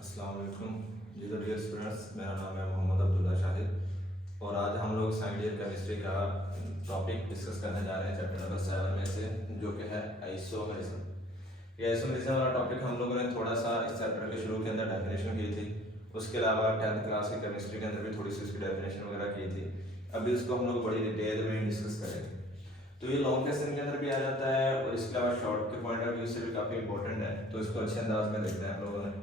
अस्सलाम वालेकुम जी तो डियर स्टूडेंट्स, मेरा नाम है मोहम्मद अब्दुल्ला शाहिद और आज हम लोग सेकंड ईयर केमिस्ट्री का टॉपिक डिस्कस करने जा रहे हैं चैप्टर नंबर 7 में से, जो कि है आइसोमेरिज्म। ये आइसोमेरिज्म वाला टॉपिक हम लोगों ने थोड़ा सा इस चैप्टर के शुरू के अंदर डेफिनेशन की थी। उसके अलावा 10th क्लास की केमिस्ट्री के अंदर भी थोड़ी सी उसकी डेफिनेशन वगैरह की थी। अभी इसको हम लोग बड़ी डिटेल में डिस्कस करेंगे। तो ये लॉन्ग क्वेश्चन के अंदर भी आ जाता है और इसके अलावा शॉर्ट के पॉइंट ऑफ व्यू से भी काफी इंपॉर्टेंट है, तो इसको अच्छे अंदाज में देखते हैं हम लोगों ने।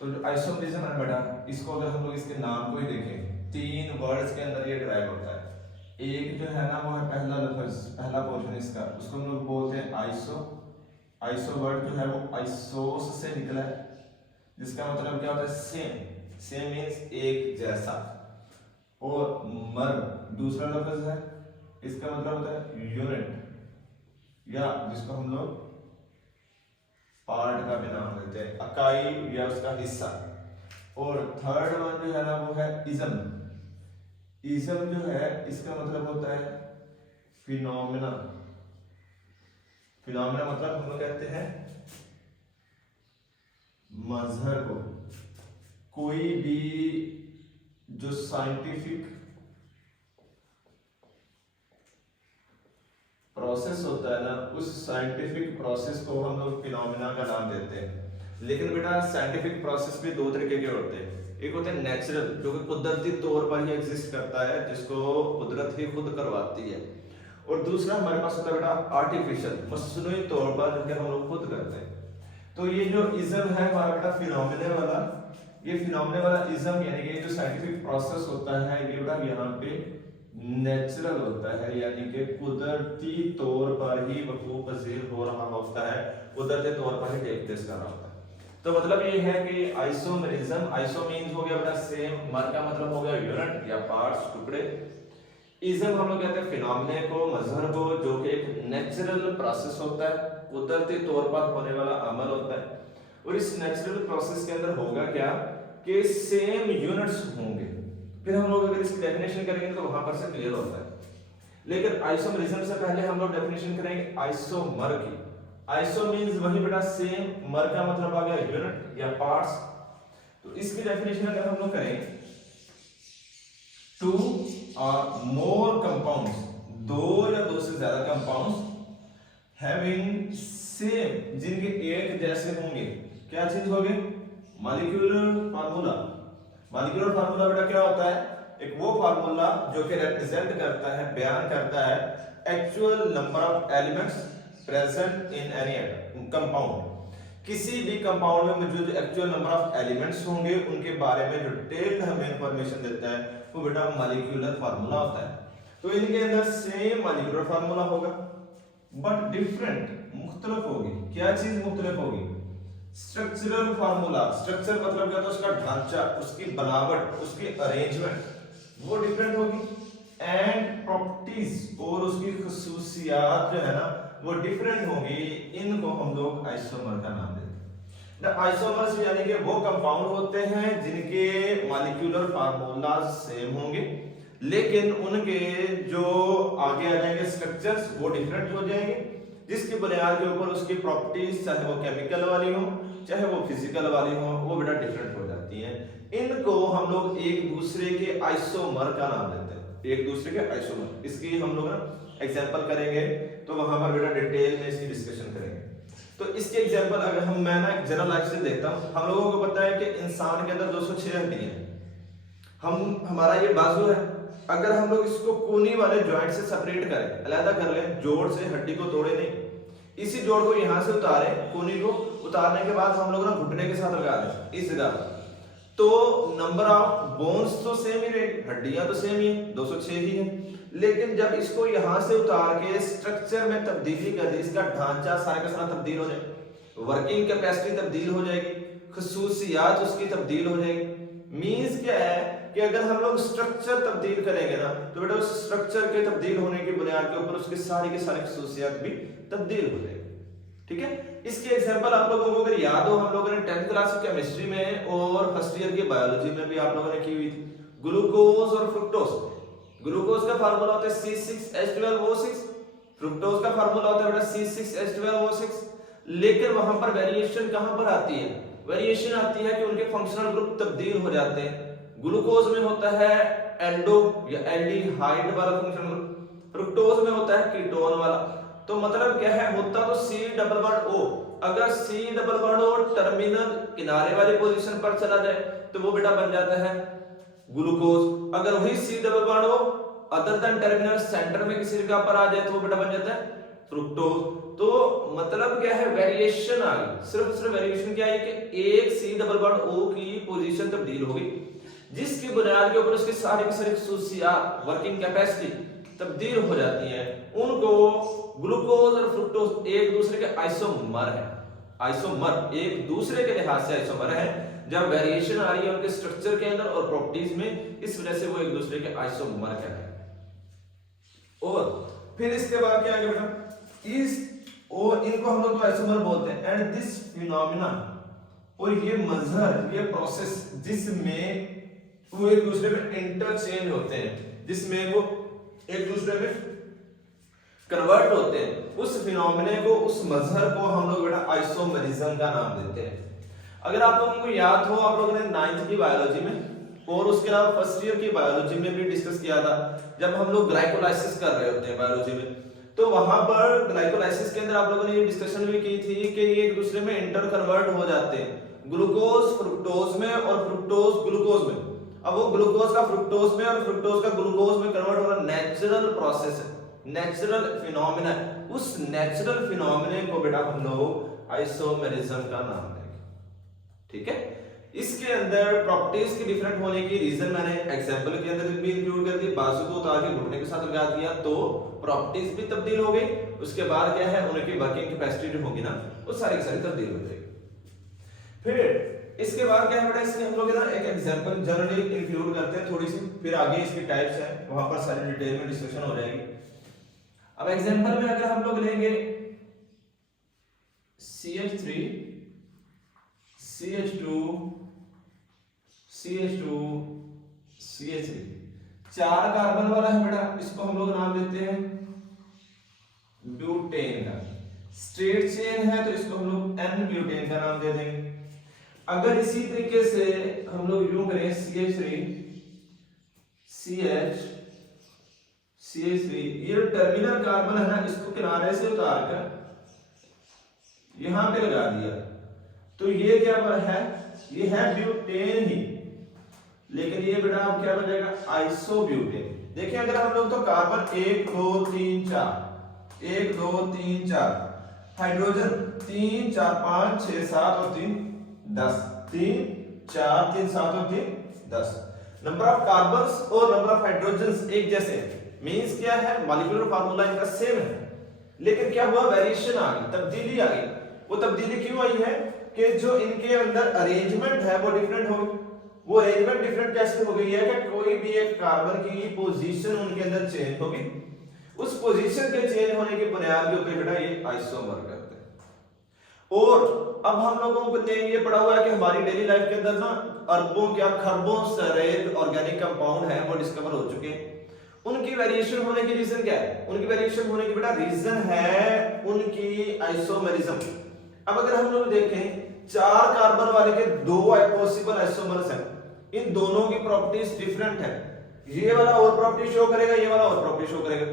तो जो आइसोमेरिज्म है बेटा, इसको अगर हम लोग इसके नाम को ही देखें, 3 वर्ड्स के अंदर ये डिराइव होता है। एक जो है ना वो है पहला लफ्ज, पहला पोर्शन इसका, उसको हम लोग बोलते हैं आइसो। आइसो वर्ड जो है वो आइसोस से निकला है, जिसका मतलब क्या होता है सेम। सेम मींस एक जैसा। और मर दूसरा लफ्ज है, इसका मतलब होता है यूनिट, या जिसको हम लोग पार्ट का भी नाम देते हैं, इकाई या उसका हिस्सा। और थर्ड वन जो है ना वो है इज्म। इज्म जो है इसका मतलब होता है फिनोमेना। फिनोमेना मतलब हम लोग कहते हैं मजहर को। कोई भी जो साइंटिफिक प्रोसेस होता है ना, उस साइंटिफिक प्रोसेस को हम लोग फिनोमेना का नाम देते हैं। लेकिन बेटा साइंटिफिक प्रोसेस भी 2 तरीके के होते हैं। एक होते हैं नेचुरल, जो कि कुदरती तौर पर ही एग्जिस्ट करता है, जिसको कुदरत ही खुद करवाती है। और दूसरा हमारे पास होता है बेटा आर्टिफिशियल, मसनूई तौर पर, जो कि हम लोग खुद करते हैं। तो ये जो इज्म है हमारा बेटा फिनोमेना वाला, ये फिनोमेना वाला इज्म यानी कि जो साइंटिफिक प्रोसेस होता है ये बेटा यहाँ पे नेचुरल होता है, यानी कि कुदरती तौर पर ही वकूअ पजीर हो रहा होता है, कुदरती तौर पर ही टेक प्लेस कर रहा होता है। तो मतलब ये है कि आइसोमेरिज्म, आइसो मींस हो गया बेटा सेम, मर का मतलब हो गया यूनिट या पार्ट्स, टुकड़े। इज्म हम लोग कहते हैं फिनोमेना को, मजहर को, जो कि एक नेचुरल प्रोसेस होता है, कुदरती तौर पर होने वाला अमल होता है। और इस नेचुरल प्रोसेस के अंदर होगा क्या कि सेम यूनिट्स होंगे। फिर हम लोग अगर इसकी डेफिनेशन करेंगे तो वहां पर से क्लियर होता है। लेकिन आइसोमेरिज्म से पहले हम लोग डेफिनेशन करेंगे आइसोमर की। आइसो मींस वही बेटा सेम, मर का मतलब आ गया यूनिट या पार्ट्स। तो इसकी डेफिनेशन अगर हम लोग करें, 2 और मोर कंपाउंड्स, 2 या 2 से ज्यादा कंपाउंड्स हैविंग सेम, जिनके एक जैसे होंगे, क्या चीज होगी? Molecular formula. मॉलिक्यूलर फार्मूला बेटा क्या होता है? एक वो फार्मूला जो कि रिप्रेजेंट करता है, बयान करता है actual number of elements present in any compound. किसी भी कंपाउंड में मौजूद एक्चुअल नंबर ऑफ एलिमेंट्स होंगे, उनके बारे में जो डिटेल्ड हमें इंफॉर्मेशन देता है वो बेटा मॉलिक्यूलर फार्मूला होता है। तो इनके अंदर सेम मॉलिक्यूलर फार्मूला होगा बट डिफरेंट, मुख्तलिफ होगी। क्या चीज मुख्तलिफ होगी? Structural formula. स्ट्रक्चर मतलब क्या होता है? उसका ढांचा, उसकी बनावट, उसकी अरेंजमेंट वो डिफरेंट होगी। एंड प्रॉपर्टीज, और उसकी खुसूसियात जो है ना वो डिफरेंट होगी। इनको हम लोग आइसोमर का नाम देते हैं। आइसोमर्स यानी कि वो कंपाउंड होते हैं जिनके मॉलिक्यूलर फार्मूला सेम होंगे, लेकिन उनके जो आगे आ जाएंगे स्ट्रक्चर्स वो डिफरेंट हो जाएंगे, जिसकी बुनियाद के ऊपर उसकी प्रॉपर्टीज, चाहे वो केमिकल वाली हो चाहे वो फिजिकल वाली हो, वो बेटा डिफरेंट हो जाती हैं। इनको हम लोग एक दूसरे के आइसोमर का नाम देते हैं, एक दूसरे के आइसोमर। इसकी हम लोग ना एग्जांपल करेंगे तो वहां पर बेटा डिटेल में इसकी डिस्कशन करेंगे। तो इसके एग्जांपल अगर मैं ना एक जनरल लाइफ से देखता हूं, हम लोगों को पता है कि इंसान के अंदर 206 हड्डियां हैं। हमारा ये बाजू है, अगर हम लोग इसको कोनी वाले जॉइंट से सेपरेट करें, अलग कर लें, जोड़ से, हड्डी को तोड़े नहीं, इसी जोड़ को यहां से उतारें, कोनी को उतारने के बाद हम लोग ना घुटने के साथ लगा दें इस जगह पर, तो नंबर ऑफ बोन्स तो सेम ही रहेगी, हड्डियां तो सेम ही है, 206 ही है। लेकिन जब इसको यहां से उतार के स्ट्रक्चर में तब्दीली कर दी, इसका ढांचा सारा का सारा तब्दील हो जाए, वर्किंग कैपेसिटी तब्दील हो जाएगी, खुसूसियात उसकी तब्दील हो जाएगी। मींस क्या है कि अगर हम लोग स्ट्रक्चर तब्दील करेंगे ना तो बेटा उस स्ट्रक्चर के तब्दील होने की बुनियाद के ऊपर उसकी सारी की सारी खुसूसियात भी तब्दील हो जाएगी। ठीक है, इसके एग्जांपल आप लोगों को अगर याद हो, हम लोगों ने 10th क्लास की केमिस्ट्री में और फर्स्ट ईयर की बायोलॉजी में भी आप लोगों ने की हुई थी, ग्लूकोज और फ्रुक्टोज। ग्लूकोज का फार्मूला होता है C6H12O6, फ्रुक्टोज का फार्मूला होता है बेटा C6H12O6। लेकिन वहां पर वेरिएशन कहां पर आती है? वेरिएशन आती है कि उनके फंक्शनल ग्रुप तब्दील हो जाते हैं। ग्लूकोज में होता है एल्डो या एल्डिहाइड वाला फंक्शनल ग्रुप, फ्रुक्टोज में होता है कीटोन वाला। तो मतलब क्या है, होता तो C डबल बॉन्ड O, अगर C double bond O terminal किनारे वाली पोजीशन पर चला जाए तो वो बेटा बन जाता है ग्लूकोज। अगर वही C double bond O other than terminal centre में किसी जगह पर आ जाए तो वो बेटा बन जाता है फ्रुक्टोज। तो मतलब क्या है, वेरिएशन आ गई, सिर्फ वेरिएशन क्या है कि एक C डबल बॉन्ड O की पोजीशन तब्दील हो गई, जिसकी बुनियाद के ऊपर उसकी सारी की सारी खसूसियात, वर्किंग कैपेसिटी तब्दील हो जाती है। उनको ग्लूकोज और फ्रुक्टोज एक दूसरे के आइसोमर है, आइसोमर एक दूसरे के लिहाज से आइसोमर है। जब वेरिएशन आ रही है उनके स्ट्रक्चर के अंदर और प्रॉपर्टीज में, इस वजह से वो एक दूसरे के आइसोमर कहते हैं। और फिर इसके बाद क्या आगे बेटा, इस और इनको हम लोग तो आइसोमर बोलते हैं। एंड दिस फिनोमेना, और ये मजहर, ये प्रोसेस जिसमें वो एक दूसरे में इंटरचेंज होते हैं, जिसमें वो एक दूसरे में कन्वर्ट होते हैं, उस फिनोमेने को, उस मजहर को हम लोग बेटा आइसोमेरिज्म का नाम देते हैं। अगर आप लोगों को याद हो, आप लोगों ने 9th की बायोलॉजी में और उसके अलावा फर्स्ट ईयर की बायोलॉजी में भी डिस्कस किया था, जब हम लोग ग्लाइकोलाइसिस कर रहे होते हैं बायोलॉजी में, तो वहां पर ग्लाइकोलाइसिस के अंदर आप लोगों ने ये डिस्कशन भी की थी कि ये एक दूसरे में इंटर कन्वर्ट हो जाते हैं, ग्लूकोज फ्रुक्टोज में और फ्रुक्टोज ग्लूकोज में। अब वो ग्लूकोज का फ्रुक्टोज में और फ्रुक्टोज का ग्लूकोज में कन्वर्ट होना नेचुरल प्रोसेस है, नेचुरल फिनोमेना। उस नेचुरल फिनोमेना को बेटा हम लोग आइसोमेरिज्म का नाम देंगे, ठीक है। इसके अंदर प्रॉपर्टीज के डिफरेंट होने की रीजन मैंने एग्जांपल के अंदर भी इंक्लूड कर दी। बाजू को उतार के घुटने के साथ लगा दिया तो प्रॉपर्टीज भी तब्दील हो गई। उसके बाद क्या है, उनकी वर्किंग कैपेसिटी जो होगी ना, वो सारी की सारी तब्दील हो जाएगी। फिर इसके बाद क्या है बेटा, इसमें हम लोग ना एक एग्जांपल जनरली इंक्लूड करते हैं थोड़ी सी, फिर आगे इसकी टाइप्स हैं, वहां पर सारी डिटेल में डिस्कशन हो जाएगी। अब एग्जांपल में अगर हम लोग लेंगे CH3 CH2 CH2 CH3, 4 carbon वाला है बेटा, इसको हम लोग नाम देते हैं ब्यूटेन का। स्ट्रेट चेन है तो इसको हम लोग N ब्यूटेन का नाम दे देंगे। अगर इसी तरीके से हम लोग यूं करें CH3 CH CH3, ये टर्मिनल कार्बन है ना, इसको किनारे से उतार कर यहां पे लगा दिया तो ये क्या है, ये है ब्यूटेन ही, लेकिन ये बेटा अब क्या बन जाएगा, आइसोब्यूटेन। देखिए अगर हम लोग तो कार्बन 1 2 3 4 1 2 3 4, हाइड्रोजन 3 4 5 6 7 और 3 10, 3 4 3 7 और 3 10। नंबर ऑफ कार्बन्स और नंबर ऑफ हाइड्रोजन्स एक जैसे, मींस क्या है, मॉलिक्यूलर फार्मूला इनका सेम है, लेकिन क्या हुआ, वेरिएशन आ गई, तब्दीली आ गई। वो तब्दीली क्यों आई है कि जो इनके अंदर अरेंजमेंट है वो डिफरेंट हो गई। वो अरेंजमेंट डिफरेंट कैसे हो गई है कि कोई भी एक कार्बन की पोजीशन उनके अंदर चेंज होगी, उस पोजीशन के चेंज होने की बुनियाद के ऊपर बेटा ये आइसोमर करते हैं। और अब हम लोगों को ये पढ़ा हुआ है कि हमारी डेली लाइफ के अंदर ना अरबों क्या खरबों सारे ऑर्गेनिक कंपाउंड है वो डिस्कवर हो चुके हैं। उनकी वेरिएशन होने की रीजन क्या है, उनकी वेरिएशन होने की बेटा रीजन है उनकी आइसोमेरिज्म। अब अगर हम लोग देखें 4 कार्बन वाले के 2 पॉसिबल आइसोमर्स हैं, इन दोनों की प्रॉपर्टीज डिफरेंट है, ये वाला और प्रॉपर्टी शो करेगा, ये वाला और प्रॉपर्टी शो करेगा।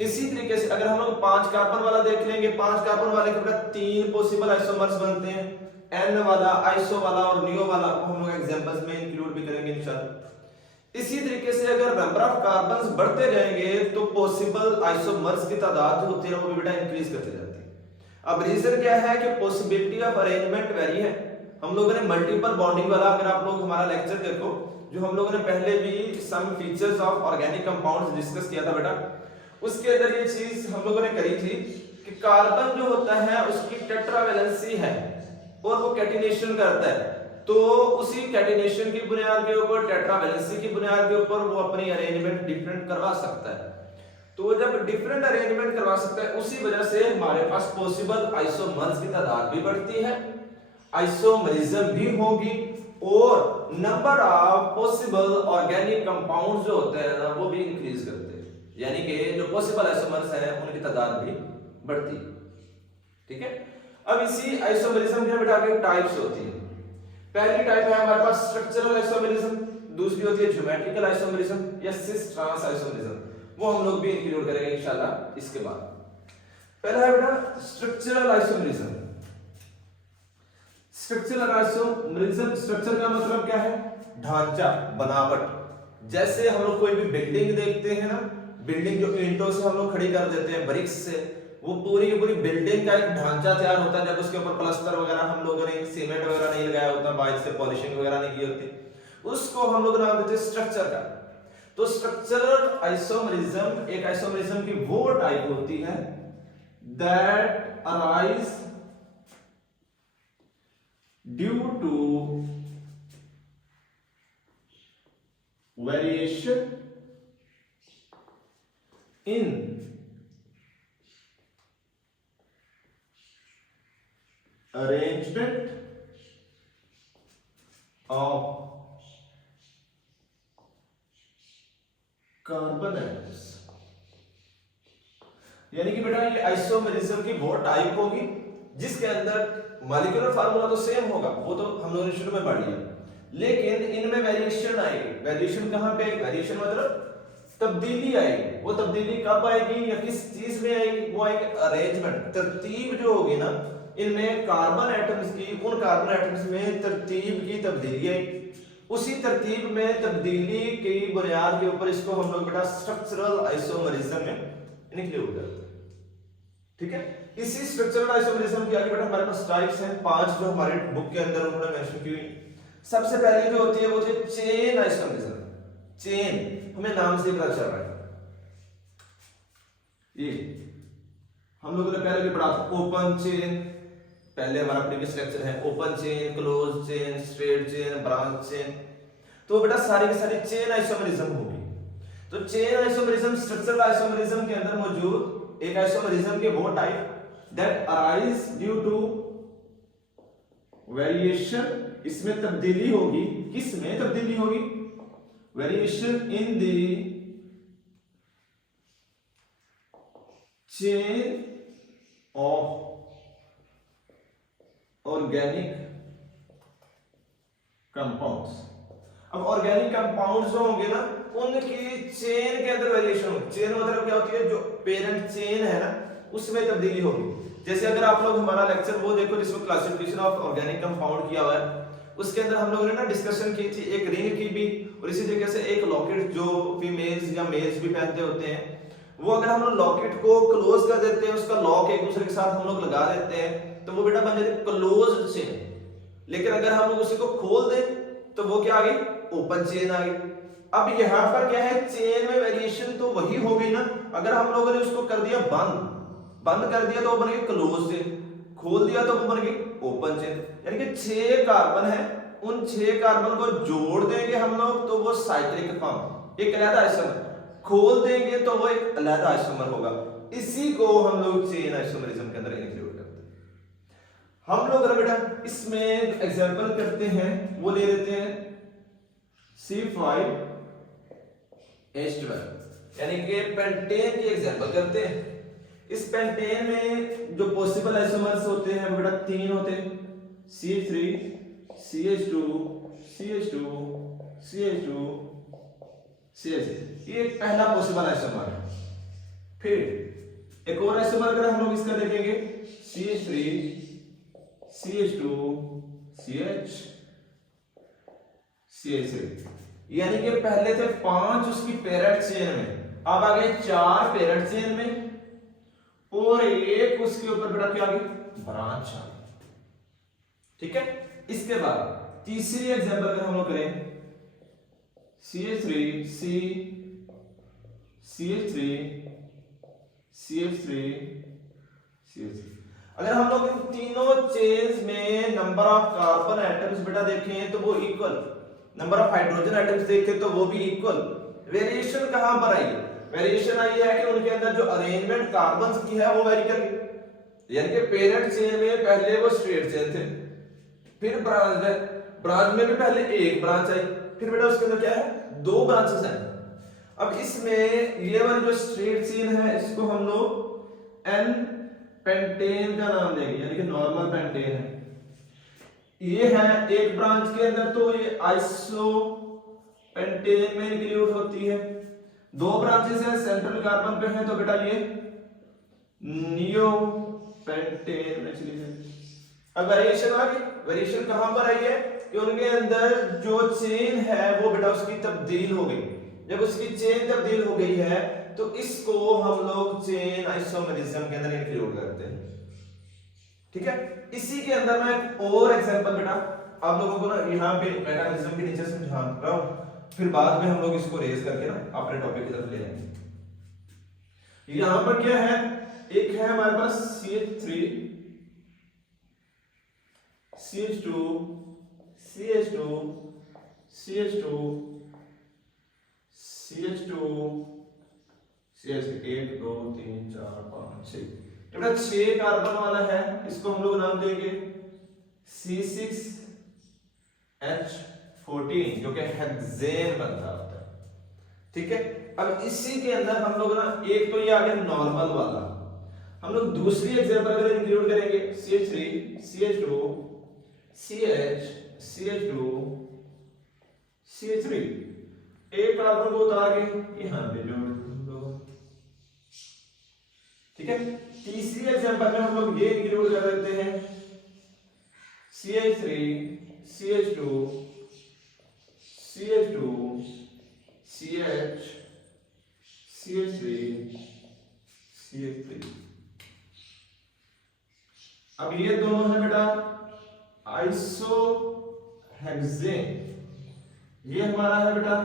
इसी तरीके से अगर हम लोग 5 कार्बन वाला देख लेंगे, 5 कार्बन वाले के बेटा 3 पॉसिबल आइसोमर्स बनते हैं, N वाला, आइसो वाला और नियो वाला, हम लोग एग्जांपल्स में इंक्लूड भी करेंगे इंशाल्लाह। इसी तरीके से अगर नंबर ऑफ कार्बन्स बढ़ते जाएंगे तो पॉसिबल आइसोमर्स की तादाद जो होती है वो बेटा इंक्रीज करती जाती है। अब रीजन क्या है कि पॉसिबिलिटी ऑफ अरेंजमेंट वेरी है। हम लोगों ने मल्टीपल बॉन्डिंग वाला, अगर आप लोग हमारा लेक्चर देखो जो हम लोगों ने पहले भी some features of organic compounds discuss किया था बेटा, उसके अंदर ये चीज हम लोगों ने करी थी कि कार्बन जो होता है उसकी टेट्रावैलेंसी है और वो कैटिनेशन करता है, तो उसी कैटिनेशन की बुनियाद के ऊपर, टेट्रावैलेंसी की बुनियाद के ऊपर वो अपनी अरेंजमेंट डिफरेंट करवा सकता है। तो जब डिफरेंट अरेंजमेंट करवा सकता है, उसी वजह से हमारे पास पॉसिबल आइसोमर्स की तादाद भी बढ़ती है, आइसोमेरिज्म भी होगी, और number of possible organic compounds जो होते हैं ना वो भी इंक्रीज करते हैं, यानी कि जो पॉसिबल आइसोमर्स हैं उनकी तादाद भी बढ़ती है। ठीक है। अब इसी आइसोमेरिज्म के बेटा के टाइप्स होती है। पहली टाइप है हमारे पास स्ट्रक्चरल आइसोमेरिज्म, दूसरी होती है ज्योमेट्रिकल आइसोमेरिज्म या सिस ट्रांस आइसोमेरिज्म, वो हम लोग भी इंक्लूड करेंगे इंशाल्लाह इसके बाद। पहला है बेटा structural isomerism. Structural isomerism, structure का मतलब क्या है? ढांचा, बनावट। जैसे हम लोग कोई भी बिल्डिंग देखते हैं ना, बिल्डिंग जो ईंटों से हम लोग खड़ी कर देते हैं, ब्रिक्स से, वो पूरी की पूरी बिल्डिंग का एक ढांचा तैयार होता है जब उसके ऊपर प्लास्टर वगैरह हम लोगों ने सीमेंट वगैरह नहीं लगाया होता, बाहर से पॉलिशिंग वगैरह नहीं की होती, उसको हम लोग नाम देते हैं स्ट्रक्चर का। तो स्ट्रक्चरल आइसोमेरिज्म एक आइसोमेरिज्म की वो टाइप होती है that arise due to variation in arrangement of carbon atoms. यानी कि बेटा ये आइसोमेरिज्म की वो टाइप होगी जिसके अंदर मॉलिक्यूलर फार्मूला तो सेम होगा, वो तो हम लोगों ने शुरू में पढ़ लिया, लेकिन इनमें वेरिएशन आएगी। वेरिएशन कहां पे? वेरिएशन मतलब तब्दीली आएगी। वो तब्दीली कब आएगी या किस चीज में आएगी? वो आएगी अरेंजमेंट, तरतीब जो होगी ना इनमें कार्बन एटम्स की, उन कार्बन एटम्स में तरतीब की तब्दीली आएगी। उसी तरतीब में तब्दीली की बुनियाद के ऊपर इसको हम लोग बेटा स्ट्रक्चरल आइसोमेरिज्म में इंक्लूड करते हैं। ठीक है, इसी स्ट्रक्चरल आइसोमेरिज्म की आगे बेटा हमारे पास टाइप्स हैं 5 जो हमारे बुक के अंदर उन्होंने मेंशन की हुई। सबसे पहले जो होती है वो होती है चेन आइसोमेरिज्म। चेन हमें नाम से पता चल रहा है, ये हम लोगों ने पहले भी पढ़ा था। ओपन चेन पहले हमारा प्रीवियस लेक्चर है, open chain, close chain, straight chain, branch chain. तो बेटा सारी की सारी चेन आइसोमेरिज्म होगी। तो चेन आइसोमेरिज्म स्ट्रक्चरल आइसोमेरिज्म के अंदर मौजूद एक आइसोमेरिज्म के वो type that arise due to variation, इसमें तब्दीली होगी। किस में तब्दीली होगी? Variation in the chain of organic compounds. अब ऑर्गेनिक कंपाउंड्स जो होंगे ना उनकी चेन के अंदर वेरिएशन होगी। चेन मतलब क्या होती है? जो पेरेंट चेन है ना उसमें तब्दीली होगी। जैसे अगर आप लोग हमारा लेक्चर वो देखो जिसमें क्लासिफिकेशन ऑफ ऑर्गेनिक कंपाउंड किया हुआ है, उसके अंदर हम लोगों ने ना डिस्कशन की थी एक रिंग की भी, और इसी तरीके से एक लॉकेट जो फीमेल्स या मेल्स भी पहनते होते हैं, वो अगर हम लोग लॉकेट को क्लोज कर देते हैं, उसका लॉक एक दूसरे के साथ हम लोग लगा देते हैं, तो वो बेटा बन जाती है क्लोज्ड चेन। लेकिन अगर हम लोग उसी को खोल दें तो वो क्या आ गई? ओपन चेन आ गई। अब यहाँ पर क्या है? चेन में वेरिएशन तो वही होगी ना। अगर हम लोगों ने उसको कर दिया बंद कर दिया तो वो बन गई क्लोज चेन, खोल दिया तो वो बन गई ओपन चेन। यानी कि 6 कार्बन है, उन 6 कार्बन को जोड़ देंगे हम लोग तो वो साइक्लिक फॉर्म, एक अलग आइसोमर, खोल देंगे तो वो एक अलग आइसोमर होगा। इसी को हम लोग चेन आइसोमरिज्म के अंदर इंक्लूड करते हैं। हम लोग अगर बेटा इसमें एग्जांपल करते हैं, वो ले लेते हैं C5H12 यानी कि पेंटेन की एग्जांपल करते हैं। इस पेंटेन में जो पॉसिबल आइसोमर्स होते हैं वो बेटा 3 होते हैं, CH3 CH2 CH2 CH2 CH3। ये पहला पॉसिबल आइसोमर है। फिर एक और आइसोमर अगर हम लोग इसका देखेंगे CH3 CH2 CH CH3, यानी कि पहले थे 5 उसकी पेरेंट चेन में, अब आ गए 4 पेरेंट चेन में और एक उसके ऊपर बेटा क्या आ गई? ब्रांच आ गई। ठीक है, इसके बाद तीसरी एग्जांपल अगर हम लोग करें CH3 C CH3 CH3 CH3, अगर हम लोग इन तीनों चेन्स में नंबर ऑफ कार्बन एटम्स बेटा देखें तो वो equal, number of hydrogen atoms देखें तो वो भी इक्वल। वेरिएशन कहां पर आई? वेरिएशन आई है कि उनके अंदर जो अरेंजमेंट कार्बन की है वो वेरी कर गई। यानी कि पेरेंट चेन में पहले वो स्ट्रेट चेन थे, फिर ब्रांच में भी पहले एक ब्रांच आई, फिर बेटा उसके अंदर क्या है? 2 ब्रांचेस हैं। अब इसमें ये वाली जो स्ट्रेट चेन है इसको हम लोग एन पेंटेन का नाम देंगे, यानी कि नॉर्मल पेंटेन है। ये है एक ब्रांच के अंदर तो ये आइसो पेंटेन में इंक्लूड होती है। दो ब्रांचेस है सेंट्रल कार्बन पे है तो बेटा ये नियो पेंटेन में चली जाएगी। अब वेरिएशन आ गई। वेरिएशन कहां पर आई है कि उनके अंदर जो चेन है वो बेटा उसकी तब्दील हो गई। जब उसकी चेन तब्दील हो गई है तो इसको हम लोग चेन आइसोमेरिज्म के अंदर इंक्लूड करते हैं। ठीक है, इसी के अंदर मैं एक और एग्जांपल बेटा आप लोगों को ना यहाँ पे मैकेनिज्म के नीचे समझा रहा हूं, फिर बाद में हम लोग इसको रेज करके ना अपने टॉपिक की तरफ ले जाएंगे। यहां पर क्या है, एक है हमारे पास CH3 CH2 CH2 CH2 CH2 CH 1 2 3 4 5 6 बेटा 6 कार्बन वाला है, इसको हम लोग नाम देंगे C6H14 जो कि हेक्सेन बनता होता है। ठीक है, अब इसी के अंदर हम लोग ना एक तो ये आ गया नॉर्मल वाला, हम लोग दूसरी एग्जांपल अगर इंक्लूड करेंगे CH3 CH2 CH CH2 CH3 एक कार्बन को उतार के यहां पे जोड़ दो। ठीक है, तीसरी एग्जांपल में हम लोग ये इंक्लूड कर देते हैं CH3 CH2 CH2 CH CH3 CH3। अब ये दोनों है बेटा आइसोहेक्सेन, ये हमारा है बेटा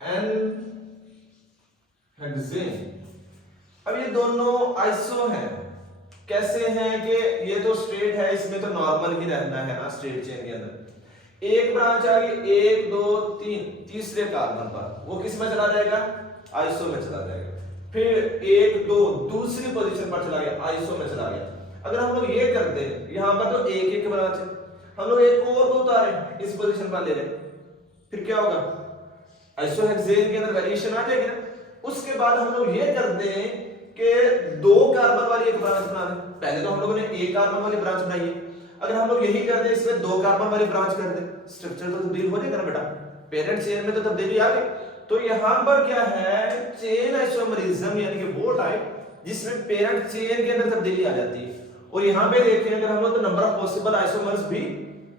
एन हेक्सेन। अब ये दोनों आइसो हैं, कैसे हैं कि ये तो स्ट्रेट है, इसमें तो नॉर्मल ही रहना है ना स्ट्रेट चेन के अंदर। एक ब्रांच आ गई 1 2 3 तीसरे कार्बन पर, वो किस में चला जाएगा, आइसो में चला जाएगा। फिर 1 2 दूसरी पोजीशन पर चला गया, आइसो में चला गया। अगर हम लोग ये करते हैं यहां पर तो एक एक ब्रांच है, हम लोग एक और को उतारें इस पोजीशन पर ले लें, फिर क्या होगा, आइसोहेक्सेन के अंदर वेरिएशन आ जाएगी ना। उसके बाद हम लोग ये करते हैं कि 2 कार्बन वाली एक ब्रांच बना लें। पहले तो हम लोगों ने 1 कार्बन वाली ब्रांच बनाई है, अगर हम लोग यही कर दें इसमें 2 कार्बन वाली ब्रांच कर दें, स्ट्रक्चर तो तब्दील हो जाएगा ना बेटा, पेरेंट चेन में तो तब्दीली आ गई। तो यहां पर क्या है, चेन आइसोमेरिज्म यानी कि वो टाइप जिसमें पेरेंट चेन के अंदर तब्दीली आ जाती है। और यहां पे देखें अगर हम लोग तो नंबर ऑफ पॉसिबल आइसोमर्स भी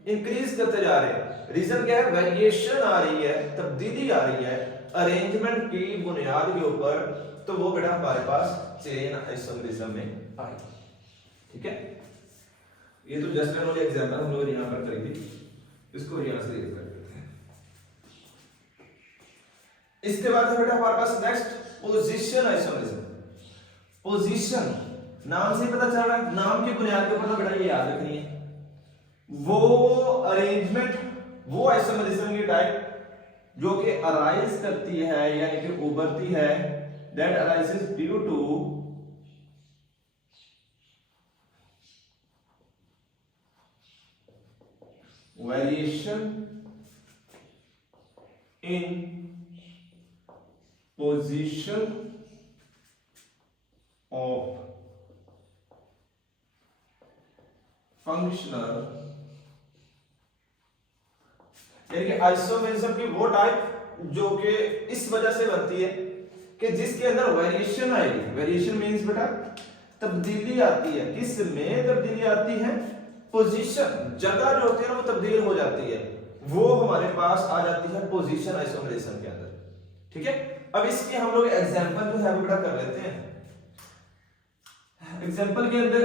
इंक्रीज करते जा रहे हैं। रीजन क्या है, वेरिएशन आ रही है, तब्दीली आ रही है अरेंजमेंट की बुनियाद के ऊपर, तो वो बेटा हमारे पास चेन आइसोमेरिज्म में आई। ठीक है, ये तो जस्ट एन ओनली एग्जांपल हम लोग यहां पर करेंगे, इसको यहां से रेज कर देते हैं। इसके बाद है बेटा हमारे पास नेक्स्ट पोजीशन आइसोमेरिज्म। पोजीशन नाम से पता चल रहा है, नाम की बुनियाद के ऊपर तो बेटा ये याद रखनी है, वो अरेंजमेंट, वो आइसोमेरिज्म की टाइप जो कि अराइज करती है यानी कि उभरती है, that arises due to variation in position of functional, यानी कि आइसोमेरिज्म की वो टाइप जो कि इस वजह से बनती है कि जिसके अंदर वेरिएशन आएगी। वेरिएशन मींस बेटा तब्दीली आती है, किस में तब्दीली आती है, पोजीशन, जगह जो होती है ना वो तब्दील हो जाती है, वो हमारे पास आ जाती है पोजीशन आइसोमेरिज्म के अंदर। ठीक है, अब इसकी हम लोग एग्जांपल जो है वो बेटा कर लेते हैं। एग्जांपल के अंदर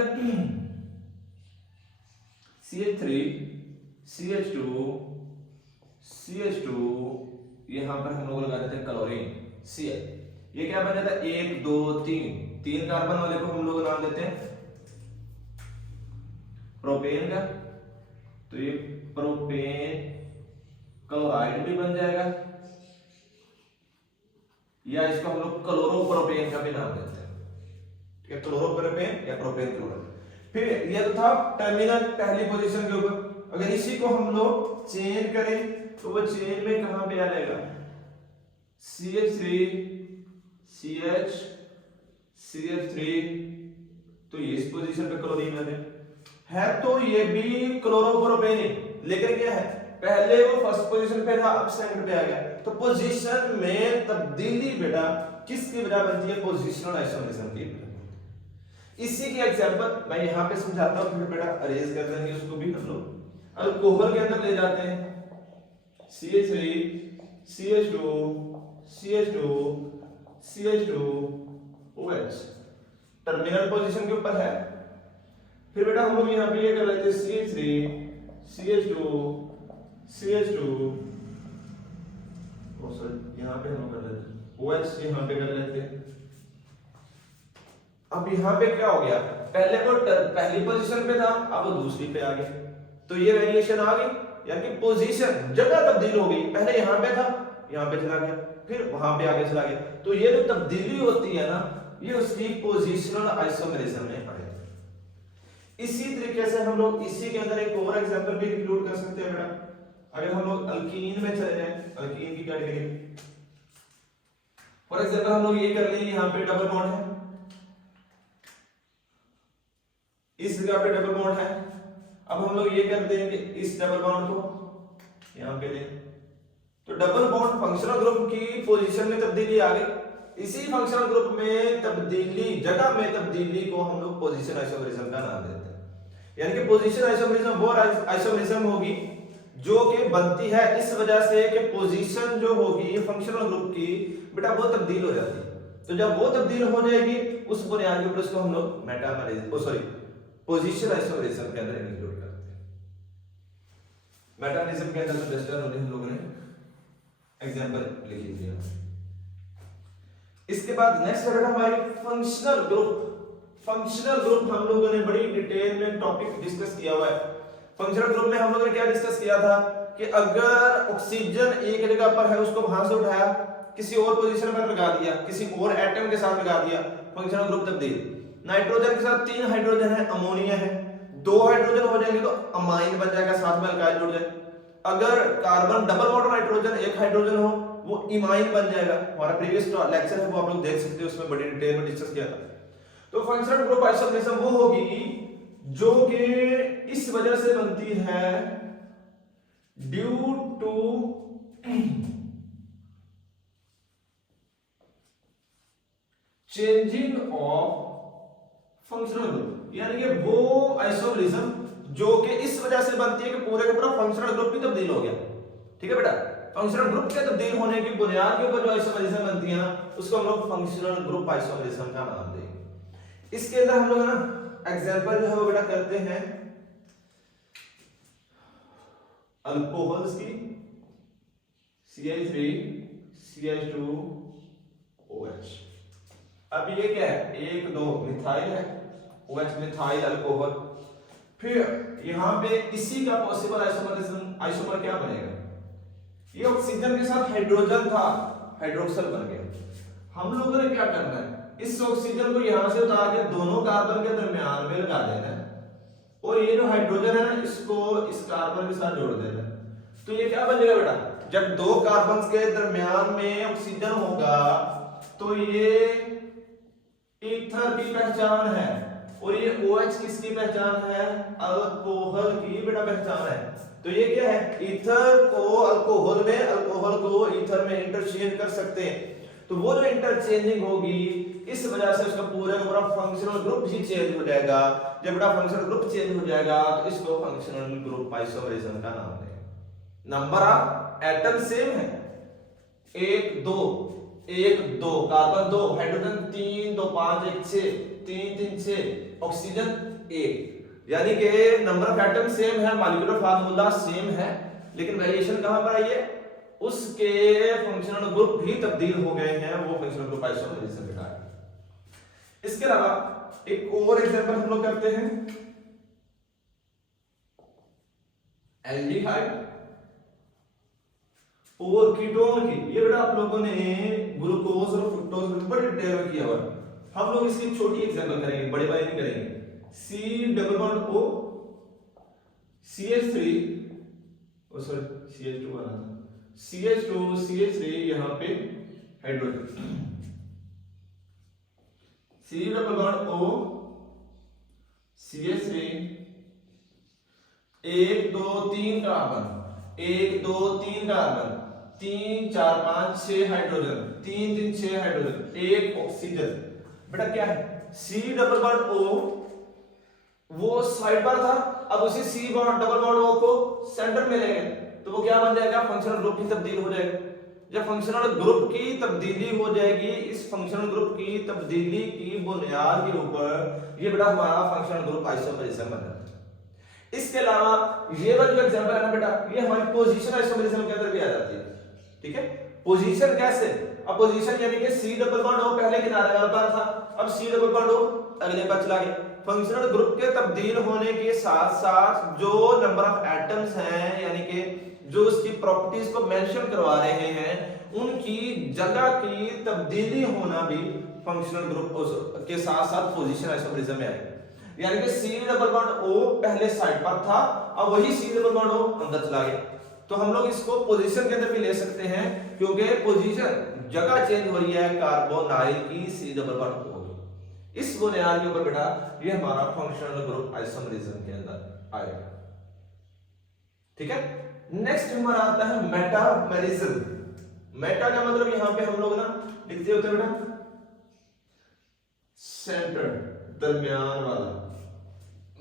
CH3 CH2 CH2 यहां पर हम लोग लगा देते हैं क्लोरीन Cl, ये क्या बन जाता है 1 2 3 कार्बन वाले को हम लोग नाम देते हैं प्रोपेन का, तो ये प्रोपेन क्लोराइड भी बन जाएगा, या इसको हम लोग क्लोरोप्रोपेन का भी नाम देते हैं। ठीक है, क्लोरोप्रोपेन या प्रोपेन क्लोराइड। फिर ये तो था टर्मिनल पहली पोजीशन के ऊपर, अगर इसी को हम लोग चेन करें तो वो चेन में कहां पे आ जाएगा, CH3 CH CH3, तो ये इस पोजीशन पे क्लोरीन आ जाए। है तो ये भी क्लोरोप्रोपेनिक, लेकिन क्या है पहले वो फर्स्ट पोजीशन पे था, अब सेकंड पे आ गया। तो पोजीशन में तब्दीली बेटा किसकी वजह बनती है? पोजीशनल आइसोमरिज्म की। इसी की एग्जांपल मैं यहां पे समझाता हूं, फिर बेटा अरेंज कर देंगे उसको भी हम लोग। अल्कोहल के अंदर ले जाते हैं CH3 CH2 CH2 CH2 OH, terminal position के ऊपर है। फिर बेटा हम लोग यहाँ पे ये कर लेते हैं CH3 CH2 CH2, सॉरी यहाँ पे हम कर लेते OH, यहाँ पे कर लेते। अब यहाँ पे क्या हो गया, पहले वो पहली पोजीशन पे था, अब वो दूसरी पे आ गया, तो ये वेरिएशन आ गई, यानी पोजीशन जगह तब्दील हो गई। पहले यहाँ पे था, यहाँ पे चला गया, फिर वहां पे आगे चला गया। तो ये जो तब्दीली होती है ना, ये उसकी पोजीशनल आइसोमेरिज्म में पड़ेगी। इसी तरीके से हम लोग इसी के अंदर एक और एग्जांपल भी इंक्लूड कर सकते हैं बेटा। अगर हम लोग अल्कीन में चले जाएं, अल्कीन की कैटेगरी, फॉर एग्जांपल हम लोग ये कर लें, यहाँ पे डबल बॉन्ड है, इस जगह पे डबल बॉन्ड है। अब हम लोग ये कर देंगे इस डबल बॉन्ड को यहाँ पे दें, तो डबल बॉन्ड फंक्शनल ग्रुप की पोजीशन में तब्दीली आ गई। इसी फंक्शनल ग्रुप में तब्दीली, जगह में तब्दीली को हम लोग पोजीशन आइसोमेरिज्म का नाम देते हैं। यानी कि पोजीशन आइसोमेरिज्म वो आइसोमेरिज्म होगी जो कि बनती है इस वजह से कि पोजीशन जो होगी फंक्शनल ग्रुप की बेटा वो तब्दील हो जाती है। तो जब वो तब्दील हो जाएगी उस बुनियाद के ऊपर उसको हम लोग मेटामेरिज्म सॉरी पोजीशन आइसोमेरिज्म के अंदर इंक्लूड करते हैं। मेटामेरिज्म के अंदर जस्ट हम लोगों ने एग्जांपल लिख दिया। इसके बाद नेक्स्ट है बेटा हमारी फंक्शनल ग्रुप। फंक्शनल ग्रुप हम लोगों ने बड़ी डिटेल में टॉपिक डिस्कस किया हुआ है। फंक्शनल ग्रुप में हम लोगों ने क्या डिस्कस किया था कि अगर ऑक्सीजन एक जगह पर है, उसको वहां से उठाया किसी और पोजीशन पर लगा दिया, किसी और एटम के साथ लगा दिया, फंक्शनल ग्रुप तब्दील। नाइट्रोजन के साथ 3 हाइड्रोजन है, अमोनिया है, 2 हाइड्रोजन हो जाएंगे तो अमाइन बन जाएगा, साथ में अल्काइल जुड़ जाए। अगर carbon double bond nitrogen 1 hydrogen हो वो इमाइन बन जाएगा। हमारा प्रीवियस लेक्चर है वो आप लोग देख सकते हो, उसमें बड़ी डिटेल में डिस्कस किया था। तो फंक्शनल ग्रुप आइसोमेरिज्म वो होगी जो कि इस वजह से बनती है due to changing of functional group, यानी कि वो आइसोमेरिज्म जो कि इस वजह से बनती है कि पूरे का पूरा फंक्शनल ग्रुप भी तब्दील हो गया। ठीक है बेटा, फंक्शनल ग्रुप के तब्दील होने की बुनियाद के ऊपर जो आइसोमेरिज्म बनती है ना, उसको हम लोग फंक्शनल ग्रुप आइसोमेरिज्म का नाम देंगे। इसके अंदर हम लोग ना एग्जांपल जो है वो बेटा करते हैं अल्कोहल्स की, CH3 CH2 OH। अब ये क्या है, 1 2 मिथाइल है, OH मिथाइल अल्कोहल। फिर यहां पे इसी का पॉसिबल आइसोमर क्या बनेगा, ये ऑक्सीजन के साथ हाइड्रोजन था, हाइड्रोक्सल बन गया। हम लोगों ने क्या करना है, इस ऑक्सीजन को यहां से उतार के दोनों कार्बन के दरमियान में लगा देना है, और ये जो हाइड्रोजन है ना इसको इस कार्बन के साथ जोड़ देना है। तो ये क्या बनेगा बेटा, जब 2 कार्बन के दरमियान में ऑक्सीजन होगा तो ये ईथर की पहचान है, और ये OH किसकी पहचान है, अल्कोहल की बेटा पहचान है। तो ये क्या है, ईथर को अल्कोहल में, अल्कोहल को ईथर में इंटरचेंज कर सकते हैं। तो वो जो इंटरचेंजिंग होगी इस वजह से उसका पूरा का पूरा फंक्शनल ग्रुप ही चेंज हो जाएगा। जब बेटा फंक्शनल ग्रुप चेंज हो जाएगा तो इसको फंक्शनल ग्रुप आइसोमेरिज्म का नाम देंगे। नंबर ऑफ एटम सेम है, 1 2 1 2 कार्बन 2 हाइड्रोजन 3 2 5 1 6 3 3 6 ऑक्सीजन 1, यानी कि नंबर ऑफ एटम सेम है, मॉलिक्यूलर फार्मूला सेम है, लेकिन वेरिएशन कहां पर आई है, उसके फंक्शनल ग्रुप भी तब्दील हो गए हैं, वो फंक्शनल ग्रुप आइसोमेरिज्म बेटा है। इसके अलावा एक और एग्जांपल हम लोग करते हैं एल्डिहाइड और कीटोन की। ये बेटा आप लोगों ने ग्लूकोज और फ्रुक्टोज में बड़े डिटेल में किया हुआ है, हम लोग इसकी छोटी एग्जांपल करेंगे, बड़े वाले नहीं करेंगे। C double bond O CH3 ओ सॉरी CH2 बना था, CH2 CH3 यहां पे hydrogen, C double bond O CH3 1 2 3 carbon, 1 2 3 carbon, 3 4 5 6 hydrogen, 3 3 6 hydrogen, 1 oxygen. बेटा क्या है, C डबल बॉन्ड O वो साइड पर था, अब उसी C bond double bond O को सेंटर में ले गए, तो वो क्या बन जाएगा, फंक्शनल ग्रुप की तब्दील हो जाएगा। जब फंक्शनल ग्रुप की तब्दीली हो जाएगी, इस फंक्शनल ग्रुप की तब्दीली की बुनियाद के ऊपर ये बेटा हमारा फंक्शनल ग्रुप आइसोमरिज्म बन जाता है। इसके अलावा ये वाला जो एग्जांपल है ना बेटा, ये हमारी पोजीशन आइसोमरिज्म के अंदर भी आ जाती है। ठीक है, पोजीशन कैसे, अब पोजीशन यानी कि C डबल बॉन्ड O पहले किनारे पर था, अब C डबल बॉन्ड O अगले पर चला गया। फंक्शनल ग्रुप के तब्दील होने के साथ साथ जो नंबर ऑफ एटम्स हैं, यानी कि जो उसकी प्रॉपर्टीज को मेंशन करवा रहे हैं, उनकी जगह की तब्दीली होना भी फंक्शनल ग्रुप के साथ साथ पोजीशन आइसोमरिज्म में आएगा। यानी कि C डबल बॉन्ड O पहले साइड पर था, अब वही C डबल बॉन्ड O अंदर चला गया। तो हम लोग इसको पोजीशन के अंदर भी ले सकते हैं, क्योंकि पोजीशन जगह चेंज हो रही है कार्बोनाइल की C डबल बॉन्ड O की। इस बुनियाद के ऊपर बेटा ये हमारा फंक्शनल ग्रुप आइसोमरिज्म के अंदर आएगा। ठीक है, नेक्स्ट हमारा आता है मेटामेरिज्म। मेटा का मतलब यहां पे हम लोग ना लिखते होते हैं बेटा सेंटर, दरमियान वाला।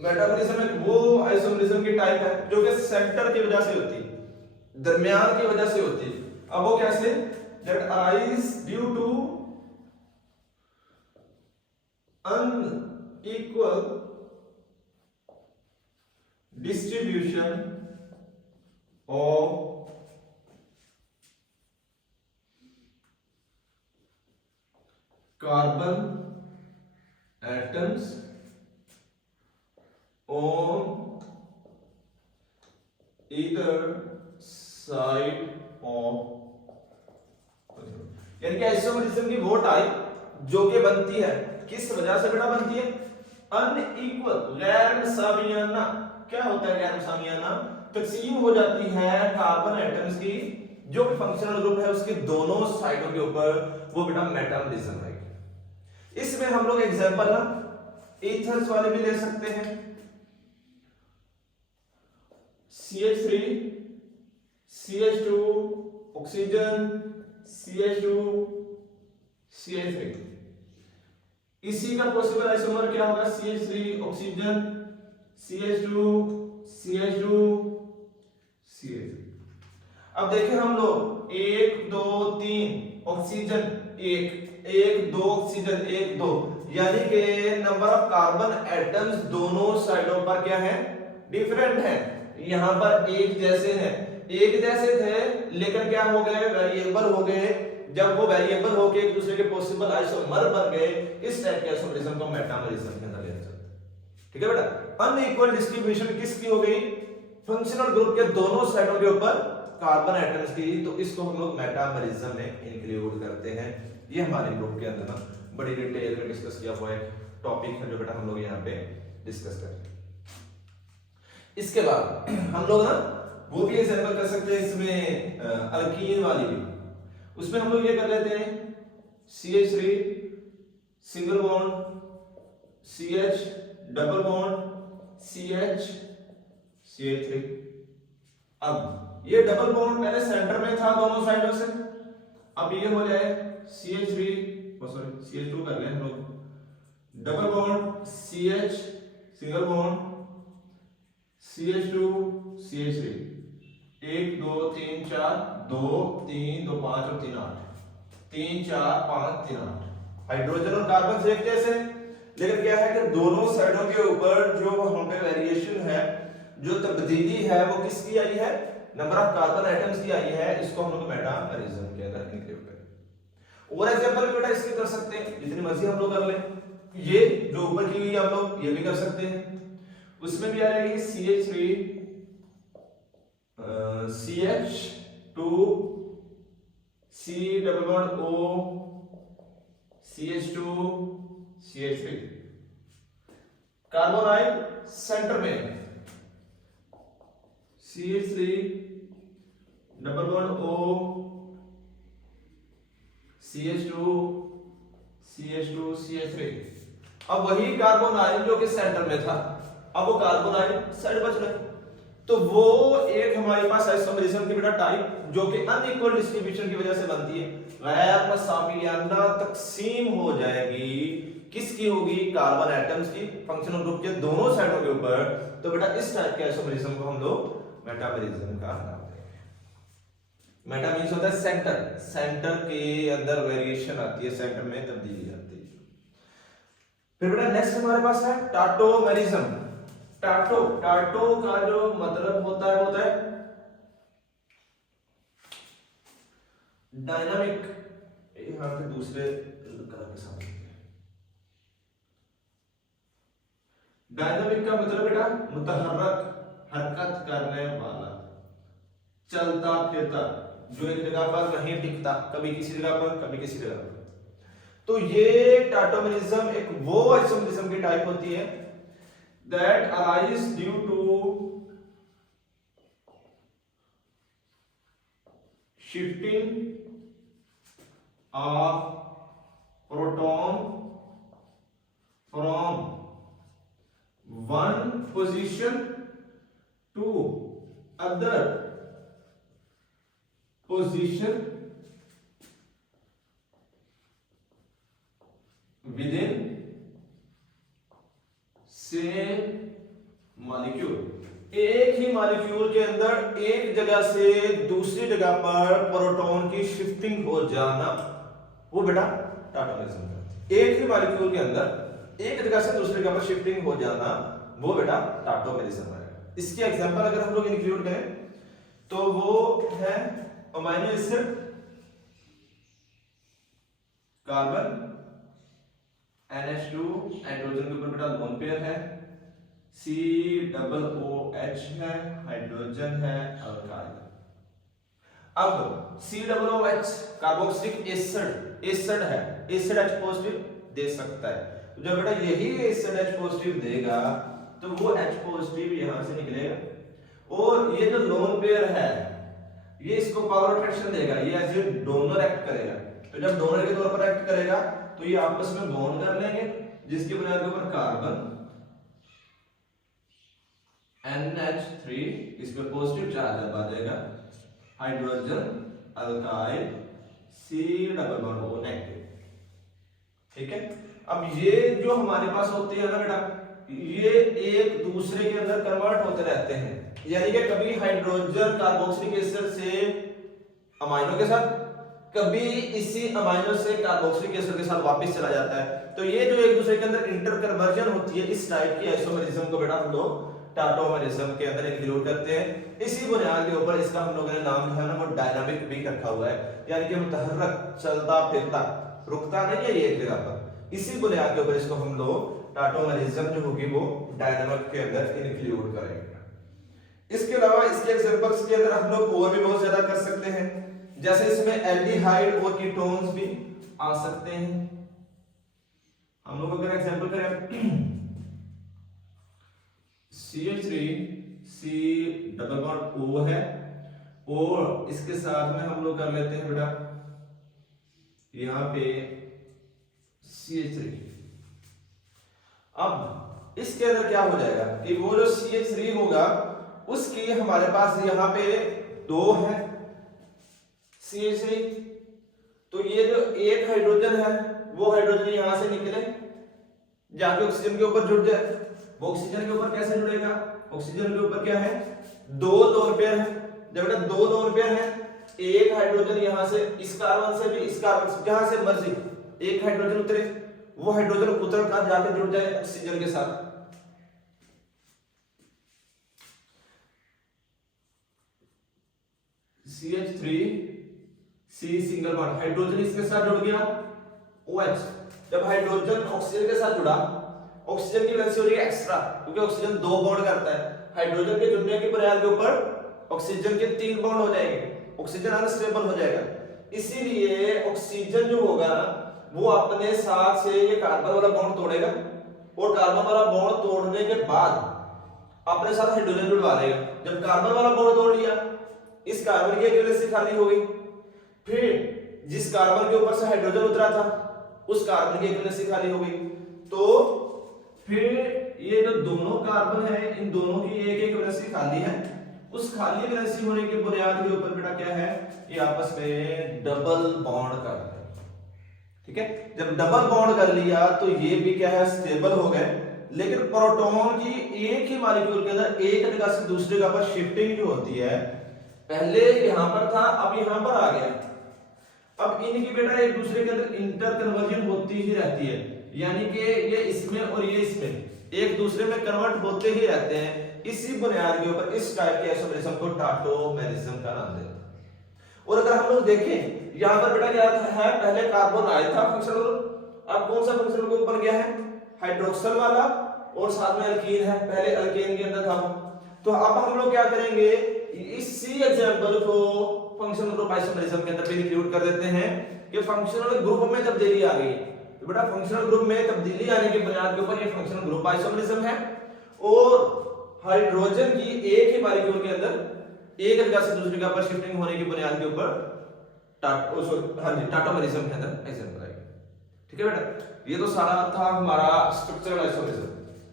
मेटामेरिज्म एक वो आइसोमरिज्म की टाइप है जो कि सेंटर की वजह से होती है, दरमियान की वजह से होती है। अब वो कैसे, that arise due to unequal distribution of carbon atoms on either side of, यानी कि आइसोमरिज्म की वो टाइप जो कि बनती है, किस वजह से बेटा बनती है, अनइक्वल, गैर मसावियाना। क्या होता है गैर मसावियाना, तकसीम हो जाती है कार्बन एटम्स की जो कि फंक्शनल ग्रुप है उसके दोनों साइडों के ऊपर, वो बेटा मेटामेरिज्म है। इसमें हम लोग एग्जांपल ना ईथर्स वाले भी ले सकते हैं, CH3 CH2 oxygen CH2 CH3। इसी का पॉसिबल आइसोमर क्या होगा, CH3 oxygen CH2 CH2 CH3। अब देखें हम लोग 1 2 3 ऑक्सीजन 1 1 2 ऑक्सीजन 1 2, यानी कि नंबर ऑफ कार्बन एटम्स दोनों साइडों पर क्या है, डिफरेंट है। यहां पर एक जैसे हैं, एक जैसे थे लेकिन क्या हो गए, वेरिएबल हो गए। जब वो वेरिएबल होके एक दूसरे के पॉसिबल आइसोमर बन गए, इस टाइप के आइसोमरिज्म को मेटामेरिज्म के अंदर लिया जाता है। ठीक है बेटा, अनइक्वल डिस्ट्रीब्यूशन किसकी हो गई, फंक्शनल ग्रुप के दोनों साइडों के ऊपर कार्बन एटम्स की, तो इसको हम लोग मेटामेरिज्म में इंक्लूड करते हैं। ये हमारे ग्रुप के अंदर ना बड़ी डिटेल में डिस्कस किया हुआ एक टॉपिक है जो बेटा हम लोग यहाँ पे डिस्कस करेंगे। इसके बाद हम लोग ना वो भी एग्जांपल कर सकते हैं इसमें अल्कीन वाली भी। उसमें हम लोग ये कर लेते हैं CH3 single bond CH double bond CH CH3। अब ये डबल बॉन्ड पहले सेंटर में था दोनों साइडों से, अब ये हो जाए CH3 सॉरी CH2 कर लें हम लोग, double bond CH single bond CH2 CH3, 1 2 3 4 2 3 2 5 और 3 8, 3 4 5 3 8। हाइड्रोजन और कार्बन से एक जैसे, लेकिन क्या है कि दोनों साइडों के ऊपर जो वहां पे वेरिएशन है, जो तब्दीली है, वो किसकी आई है, नंबर ऑफ कार्बन एटम्स की आई है। इसको हम लोग मेटामेरिज्म के अंदर इंक्लूड करें। और एग्जांपल बेटा इसके कर सकते हैं, जितनी मर्जी हम लोग कर लें। ये जो ऊपर की हुई हम लोग ये भी कर सकते हैं, उसमें भी आ जाएगी CH3 CH2 C double bond O CH2 CH3। Carbonyl centre में CH3 double bond O CH2 CH2 CH3। अब वही कार्बोनाइल जो कि सेंटर में था, अब वो कार्बोनाइल साइड बच रहे, तो वो एक हमारे पास आइसोमेरिज्म की बेटा टाइप जो कि अनइक्वल डिस्ट्रीब्यूशन की वजह से बनती है, गैर मसावियाना तकसीम हो जाएगी, किसकी होगी, कार्बन एटम्स की फंक्शनल ग्रुप के दोनों साइडों के ऊपर। तो बेटा इस टाइप के आइसोमेरिज्म को हम लोग मेटामेरिज्म का नाम देंगे। मेटा मींस होता है सेंटर, सेंटर के अंदर वेरिएशन आती है, सेंटर में तब्दीली आती है। फिर बेटा नेक्स्ट हमारे पास है टाटोमेरिज्म। टाटो, टाटो का जो मतलब होता है डायनामिक, यहां पे दूसरे कलर के साथ, डायनामिक का मतलब बेटा मुतहर्रक, हरकत करने वाला, चलता फिरता, जो एक जगह पर नहीं टिकता, कभी किसी जगह पर कभी किसी जगह पर। तो ये टाटोमेरिज्म एक वो आइसोमेरिज्म की टाइप होती है that arise due to shifting of proton from one position to other position within same molecule. एक ही मॉलिक्यूल के अंदर एक जगह से दूसरी जगह पर प्रोटॉन की शिफ्टिंग हो जाना, वो बेटा टाटोमेरिज्म है। एक ही मॉलिक्यूल के अंदर एक जगह से दूसरी जगह पर शिफ्टिंग हो जाना, वो बेटा टाटोमेरिज्म है। इसके एग्जांपल अगर हम लोग इंक्लूड करें तो वो है amino acid, carbon, NH2 hydrogen के ऊपर बेटा लोन पेयर है, COOH है, हाइड्रोजन है, अल्काइल। अब COOH कार्बोक्सिलिक एसिड, एसिड है, एसिड H पॉजिटिव दे सकता है। तो जब बेटा यही एसिड H पॉजिटिव देगा तो वो H पॉजिटिव यहां से निकलेगा, और ये जो लोन पेयर है ये इसको पावर अट्रैक्शन देगा, ये एज ए डोनर एक्ट करेगा। तो जब डोनर के तौर पर एक्ट करेगा तो ये आपस में बॉन्ड कर लेंगे, जिसकी बुनियाद के ऊपर कार्बन NH3 इस पे पॉजिटिव चार्ज लगा देगा, हाइड्रोजन अल्काइल C+O नेगेटिव। ठीक है। अब ये जो हमारे पास होती है ना बेटा, ये एक दूसरे के अंदर कन्वर्ट होते रहते हैं, यानी कि कभी हाइड्रोजन कार्बोक्सिलिक एसिड से अमाइनो के साथ, कभी इसी अमाइनो से कार्बोक्सिलिक एसिड के साथ वापस चला जाता है। तो ये जो एक दूसरे के अंदर इंटर कन्वर्जन होती है, इस टाइप की आइसोमेरिज्म को बेटा हम लोग टाटोमेरिज्म के अंदर इंक्लूड करते हैं। इसी बुनियाद के ऊपर इसका हम लोगों ने नाम जो है ना वो डायनामिक भी रखा हुआ है, यानी कि मुतहर्रक, चलता फिरता, रुकता नहीं है ये एक जगह पर। इसी बुनियाद के ऊपर इसको हम लोग टाटोमेरिज्म जो होगी वो डायनामिक के अंदर इंक्लूड करेंगे। इसके अलावा इसके एग्जांपल्स के अंदर हम लोग और भी बहुत ज्यादा कर सकते हैं, जैसे इसमें एल्डिहाइड और कीटोन्स भी आ सकते हैं। हम लोग अगर एग्जांपल करें CH3 डबल बॉन्ड O है, और इसके साथ में हम लोग कर लेते हैं बेटा यहां पे CH3। अब इसके अंदर क्या हो जाएगा कि वो जो CH3 होगा उसकी हमारे पास यहां पे 2 है CH3, तो ये जो एक हाइड्रोजन है वो हाइड्रोजन यहां से निकले जाके ऑक्सीजन के ऊपर जुड़ जाए। वो ऑक्सीजन के ऊपर कैसे जुड़ेगा, ऑक्सीजन के ऊपर क्या है, 2 लोन पेयर है। जब बेटा 2 लोन पेयर है, एक हाइड्रोजन यहां से इस कार्बन से भी इस कार्बन से, जहां से मर्जी एक हाइड्रोजन उतरे, वो हाइड्रोजन उतर कर जाके जुड़ जाए ऑक्सीजन के साथ। CH3 C single bond, hydrogen इसके साथ जुड़ गया OH। जब हाइड्रोजन ऑक्सीजन के साथ जुड़ा, ऑक्सीजन की वैल्यू हो जाएगी एक्स्ट्रा, क्योंकि ऑक्सीजन 2 बॉन्ड करता है। हाइड्रोजन के जुड़ने की बुनियाद के ऊपर ऑक्सीजन के 3 बॉन्ड हो जाएंगे, ऑक्सीजन अनस्टेबल हो जाएगा। इसीलिए ऑक्सीजन जो होगा वो अपने साथ से ये कार्बन वाला बॉन्ड तोड़ेगा, और कार्बन वाला बॉन्ड तोड़ने के बाद अपने साथ हाइड्रोजन जुड़वा लेगा। जब कार्बन वाला बॉन्ड तोड़ लिया, इस कार्बन की एक वैलेंसी खाली हो गई, फिर जिस कार्बन के ऊपर से हाइड्रोजन उतरा था उस कार्बन की एक वैलेंसी खाली हो गई, तो फिर ये जो दोनों कार्बन है इन दोनों की एक एक वैलेंसी खाली है, उस खाली वैलेंसी होने के बुनियाद के ऊपर बेटा क्या है, ये आपस में डबल बॉन्ड कर रहे हैं। ठीक है, जब डबल बॉन्ड कर लिया तो ये भी क्या है, स्टेबल हो गए। लेकिन प्रोटॉन की एक ही मॉलिक्यूल के अंदर एक जगह से दूसरी जगह पर शिफ्टिंग जो होती है, पहले यहां पर था अब यहां पर आ गया। अब इनकी बेटा एक दूसरे के अंदर इंटर कन्वर्जन होती ही रहती है, यानी कि ये इसमें और ये इसमें एक दूसरे में कन्वर्ट होते ही रहते हैं। इसी बुनियाद के ऊपर इस टाइप के आइसोमेरिज्म को टाटोमेरिज्म का नाम देते हैं। और अगर हम लोग देखें यहां पर बेटा क्या है, पहले कार्बन आया था फंक्शनल ग्रुप, अब कौन सा फंक्शनल ग्रुप बन गया है, हाइड्रोक्सिल वाला, और साथ में अल्कीन है, पहले अल्केन के अंदर था। तो अब हम लोग क्या करेंगे, इसी एग्जांपल को फंक्शनल ग्रुप आइसोमेरिज्म के अंदर भी इंक्लूड कर देते हैं कि फंक्शनल ग्रुप में तब्दीली आ गई। तो बेटा फंक्शनल ग्रुप में तब्दीली आने की बुनियाद के ऊपर ये फंक्शनल ग्रुप आइसोमेरिज्म है, और हाइड्रोजन की एक ही मॉलिक्यूल के अंदर एक जगह से दूसरी जगह पर शिफ्टिंग होने की बुनियाद के ऊपर टाटोमेरिज्म के अंदर एग्जांपल आएगा। ठीक है बेटा, ये तो सारा था हमारा स्ट्रक्चरल आइसोमेरिज्म।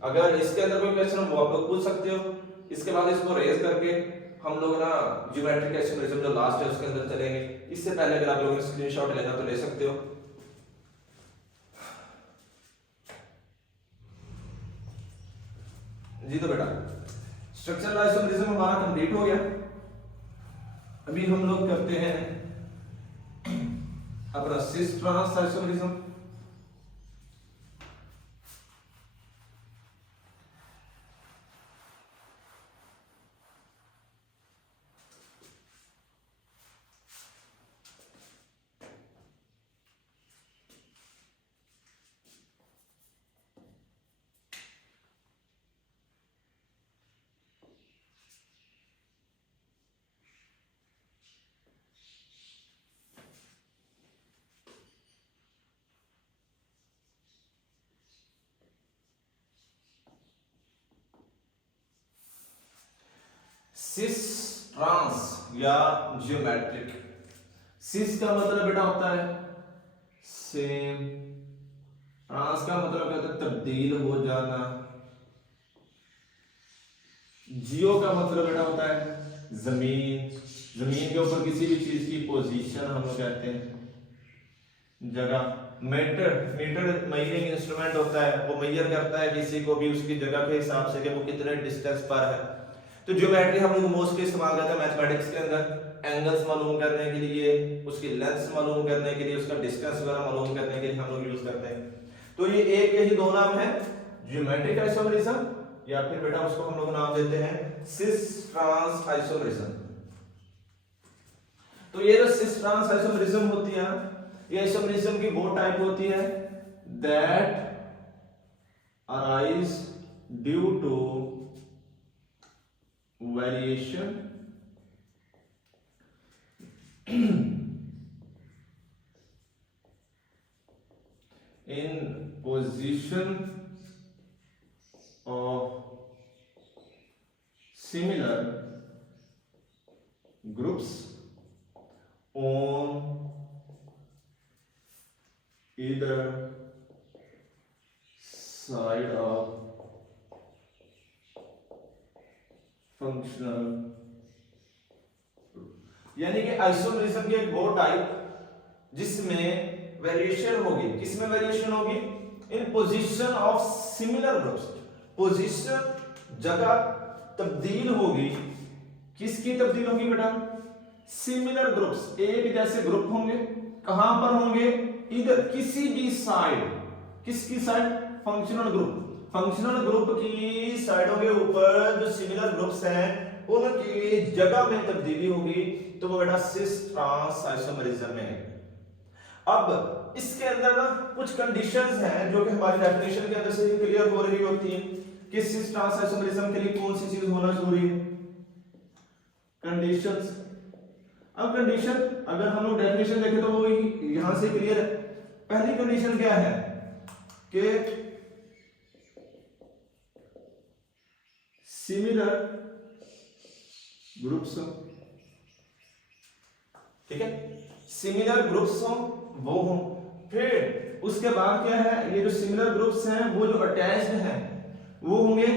अगर इसके अंदर कोई क्वेश्चन वो आप लोग पूछ सकते हो, इसके बाद इसको रेज करके हम लोग ना ज्योमेट्रिक आइसोमेरिज्म जो लास्ट है उसके अंदर चलेंगे। इससे पहले अगर आप लोगों ने स्क्रीनशॉट लेना तो ले सकते हो। जी तो बेटा स्ट्रक्चरल आइसोमेरिज्म हमारा कंप्लीट हो गया। अभी हम लोग करते हैं अपना cis trans isomerism. Cis trans या जियोमेट्रिक। सिस का मतलब बेटा होता है सेम, ट्रांस का मतलब क्या होता है तब्दील हो जाना, जियो का मतलब बेटा होता है जमीन, जमीन के ऊपर किसी भी चीज की पोजीशन हम लोग कहते हैं जगह। मीटर, मीटर मेजरिंग इंस्ट्रूमेंट होता है, वो मेजर करता है किसी को भी उसकी जगह के हिसाब से कि वो कितने डिस्टेंस पर है। तो ज्योमेट्री हम लोग मोस्टली इस्तेमाल करते हैं मैथमेटिक्स के अंदर, एंगल्स मालूम करने के लिए, उसकी लेंथ मालूम करने के लिए, उसका डिस्टेंस वगैरह मालूम करने के लिए हम लोग यूज करते हैं। तो ये एक यही दो नाम है, ज्योमेट्रिक आइसोमेरिज्म या फिर बेटा उसको हम लोग नाम देते हैं सिस ट्रांस आइसोमेरिज्म। तो ये जो सिस ट्रांस आइसोमेरिज्म होती है, ये आइसोमेरिज्म की वो टाइप होती है that arise due to variation in position of similar groups on either side of functional. यानी कि आइसोमेरिज्म की एक वो टाइप जिसमें वेरिएशन होगी, किसमें वेरिएशन होगी, इन position of similar groups. Position जगह तब्दील होगी, किसकी तब्दील होगी बेटा, सिमिलर ग्रुप्स, एक जैसे ग्रुप होंगे। कहां पर होंगे, इधर किसी भी साइड, किसकी side, functional group, functional group की साइडों के ऊपर जो सिमिलर ग्रुप्स हैं उनकी जगह में तब्दीली होगी, तो वो बेटा सिस ट्रांस आइसोमेरिज्म में। अब इसके अंदर ना कुछ कंडीशंस हैं जो कि हमारी डेफिनेशन के अंदर से ही क्लियर हो रही होती हैं कि सिस ट्रांस आइसोमेरिज्म के लिए कौन सी चीज होना जरूरी है, कंडीशंस। अब कंडीशन अगर हम लोग डेफिनेशन देखें तो वो यहां से क्लियर है। पहली कंडीशन क्या है कि सिमिलर ग्रुप्स, ठीक है, सिमिलर ग्रुप्स हो वो हो। फिर उसके बाद क्या है, ये जो सिमिलर ग्रुप्स हैं वो जो अटैच्ड हैं वो होंगे,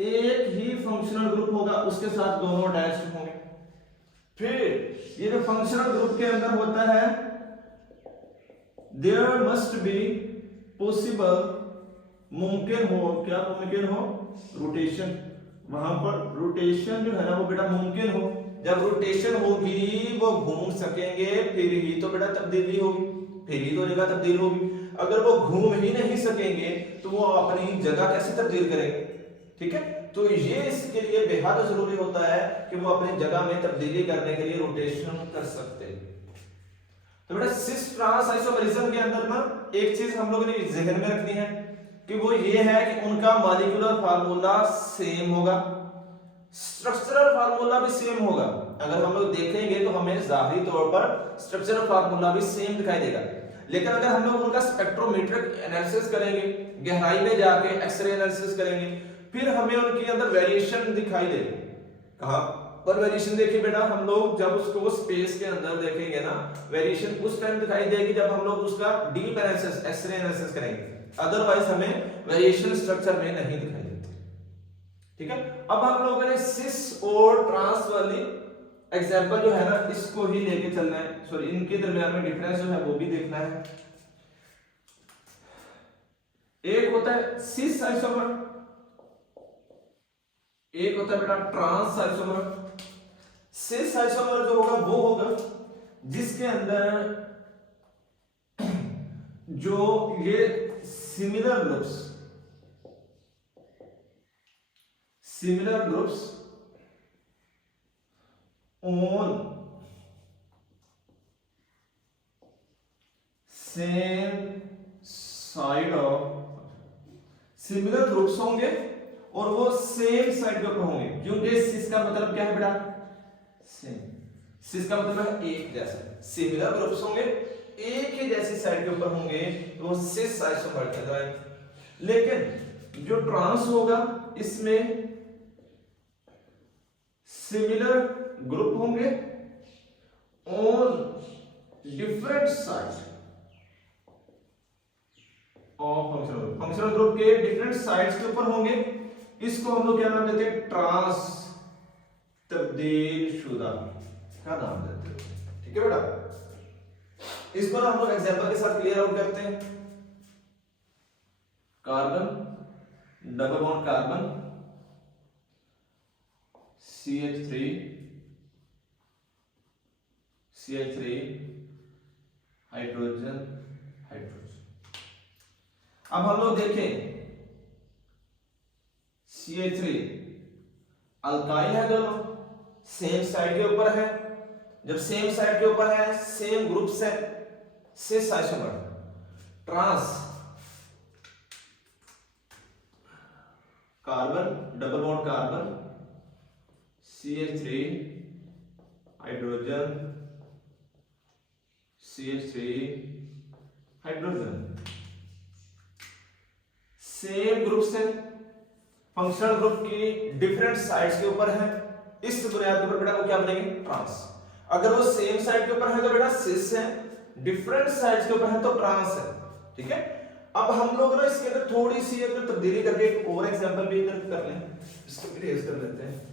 एक ही फंक्शनल ग्रुप होगा उसके साथ दोनों अटैच्ड होंगे। फिर ये जो फंक्शनल ग्रुप के अंदर होता है, देयर मस्ट बी पॉसिबल, मुमकिन हो, क्या मुमकिन हो, रोटेशन, वहां पर रोटेशन जो है ना वो बेटा मुमकिन हो। जब रोटेशन होगी वो घूम सकेंगे, फिर ही तो बेटा तब्दीली होगी, फिर ही तो जगह तब्दील होगी। अगर वो घूम ही नहीं सकेंगे तो वो अपनी जगह कैसे तब्दील करेंगे? ठीक है, तो ये इसके लिए बेहद जरूरी होता है कि वो अपनी जगह में तब्दीली करने के लिए रोटेशन कर सकते हैं। तो बेटा सिस ट्रांस आइसोमेरिज्म के अंदर ना एक चीज हम लोगों ने जहन में रखनी है कि वो ये है कि उनका मॉलिक्यूलर फार्मूला सेम होगा, स्ट्रक्चरल फार्मूला भी सेम होगा। अगर हम लोग देखेंगे तो हमें जाहिरी तौर पर स्ट्रक्चरल फार्मूला भी सेम दिखाई देगा, लेकिन अगर हम लोग उनका स्पेक्ट्रोमेट्रिक एनालिसिस करेंगे, गहराई में जाके एक्सरे एनालिसिस करेंगे, फिर हमें उनके अंदर वेरिएशन दिखाई देगी। कहां पर वेरिएशन? देखिए बेटा, हम लोग जब उसको स्पेस के अंदर देखेंगे ना, वेरिएशन उस टाइम दिखाई देगी जब हम लोग उसका डीप एनालिसिस, एक्सरे एनालिसिस करेंगे, अदरवाइज हमें वेरिएशन स्ट्रक्चर में नहीं दिखाई देती। ठीक है, अब हम लोगों ने सिस और ट्रांस वाली एग्जांपल जो है ना इसको ही लेके चलना है, सॉरी इनके दरमियान में डिफरेंस जो है वो भी देखना है। एक होता है सिस आइसोमर, एक होता है बेटा ट्रांस आइसोमर। सिस आइसोमर जो होगा वो होगा जिसके अंदर जो ये similar groups on same side of, similar groups होंगे और वो सेम साइड के ऊपर होंगे, क्योंकि सिस का मतलब क्या है बेटा? सेम। सिस का मतलब है एक जैसा, सिमिलर ग्रुप्स होंगे एक ही जैसी साइड के ऊपर होंगे तो वो सिस आइसोमर कहलाएंगे। लेकिन जो ट्रांस होगा इसमें सिमिलर ग्रुप होंगे on different side of functional group के डिफरेंट साइड्स के ऊपर होंगे। इसको हम लोग क्या नाम देते हैं? ट्रांस तब्दील शुदा का नाम देते हैं। ठीक है बेटा, इसको ना हम लोग एग्जांपल के साथ क्लियर आउट करते हैं। Carbon, double bond carbon, CH3 hydrogen hydrogen. अब हम लोग देखें CH3 अल्काइल है, दोनों सेम साइड के ऊपर है। जब सेम साइड के ऊपर है, सेम ग्रुप्स है, cis isomer. Trans carbon, double bond carbon, CH3 hydrogen, CH3 hydrogen, same groups है, फंक्शनल ग्रुप की डिफरेंट साइड्स के ऊपर है। इस बुनियाद के ऊपर बेटा वो क्या बनेंगे? ट्रांस। अगर वो सेम साइड के ऊपर है तो बेटा सिस है, डिफरेंट साइड्स के ऊपर है तो ट्रांस है। ठीक है, अब हम लोग ना इसके अंदर थोड़ी सी अगर तब्दीली करके एक और एग्जांपल भी इधर कर लें, इसको भी रेज कर लेते हैं।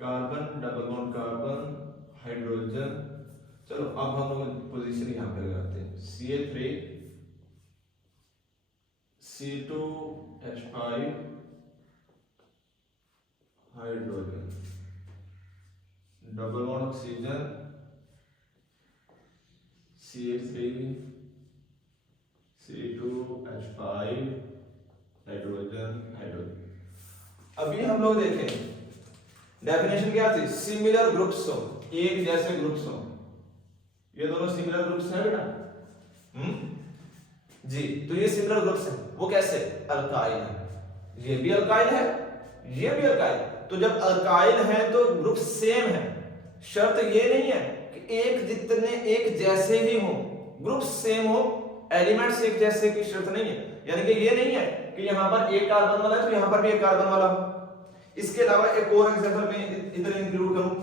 Carbon, double bond carbon, hydrogen. चलो अब हम लोग पोजीशन यहां पे लगाते हैं। CH3 C2H5 hydrogen, double bond oxygen CH3 C2H5 hydrogen hydrogen. अभी हम लोग देखें डेफिनेशन क्या थी? सिमिलर ग्रुप्स हो, एक जैसे ग्रुप्स हो। ये दोनों सिमिलर ग्रुप्स हैं बेटा। जी, तो ये सिमिलर ग्रुप्स हैं। वो कैसे? अल्काइल है, ये भी अल्काइल है, ये भी अल्काइल। तो जब अल्काइल है तो ग्रुप सेम है। शर्त ये नहीं है कि एक जितने एक जैसे ही हो, ग्रुप सेम हो एलिमेंट्स एक जैसे की शर्त नहीं है, यानी कि ये नहीं है कि यहां पर एक कार्बन वाला है तो यहां पर भी एक कार्बन वाला हो। इसके अलावा एक और एग्जांपल में इधर इंक्लूड करूं,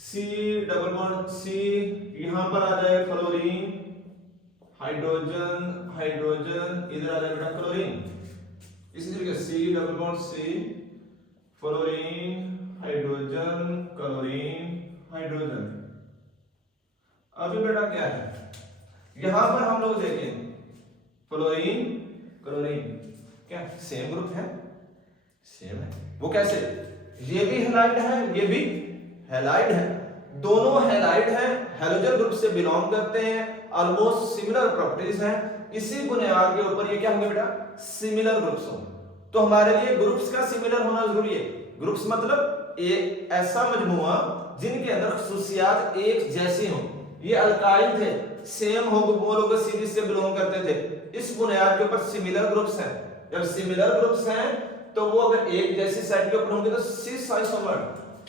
C डबल बॉन्ड C, यहां पर आ जाए फ्लोरीन, हाइड्रोजन हाइड्रोजन, इधर आ जाए बेटा क्लोरीन। इसी तरीके C double bond C, fluorine hydrogen chlorine hydrogen. अभी बेटा क्या है, यहां पर हम लोग देखें फ्लोरीन क्लोरीन, क्या सेम ग्रुप है? सेम है। वो कैसे? ये भी हैलाइड है, ये भी हैलाइड है, दोनों हैलाइड है, हैलोजन ग्रुप से बिलोंग करते हैं, ऑलमोस्ट सिमिलर प्रॉपर्टीज हैं। इसी बुनियाद के ऊपर ये क्या होंगे बेटा? सिमिलर ग्रुप्स होंगे। तो हमारे लिए ग्रुप्स का सिमिलर होना जरूरी है। ग्रुप्स मतलब एक ऐसा मजमुआ जिनके अंदर खुसूसियात एक जैसी हो। ये अल्काइल थे, सेम होमोलोगस सीरीज से बिलोंग करते थे, इस बुनियाद के ऊपर सिमिलर ग्रुप्स हैं। जब सिमिलर ग्रुप्स हैं तो वो अगर एक जैसी साइड के ऊपर होंगे तो सिस आइसोमर,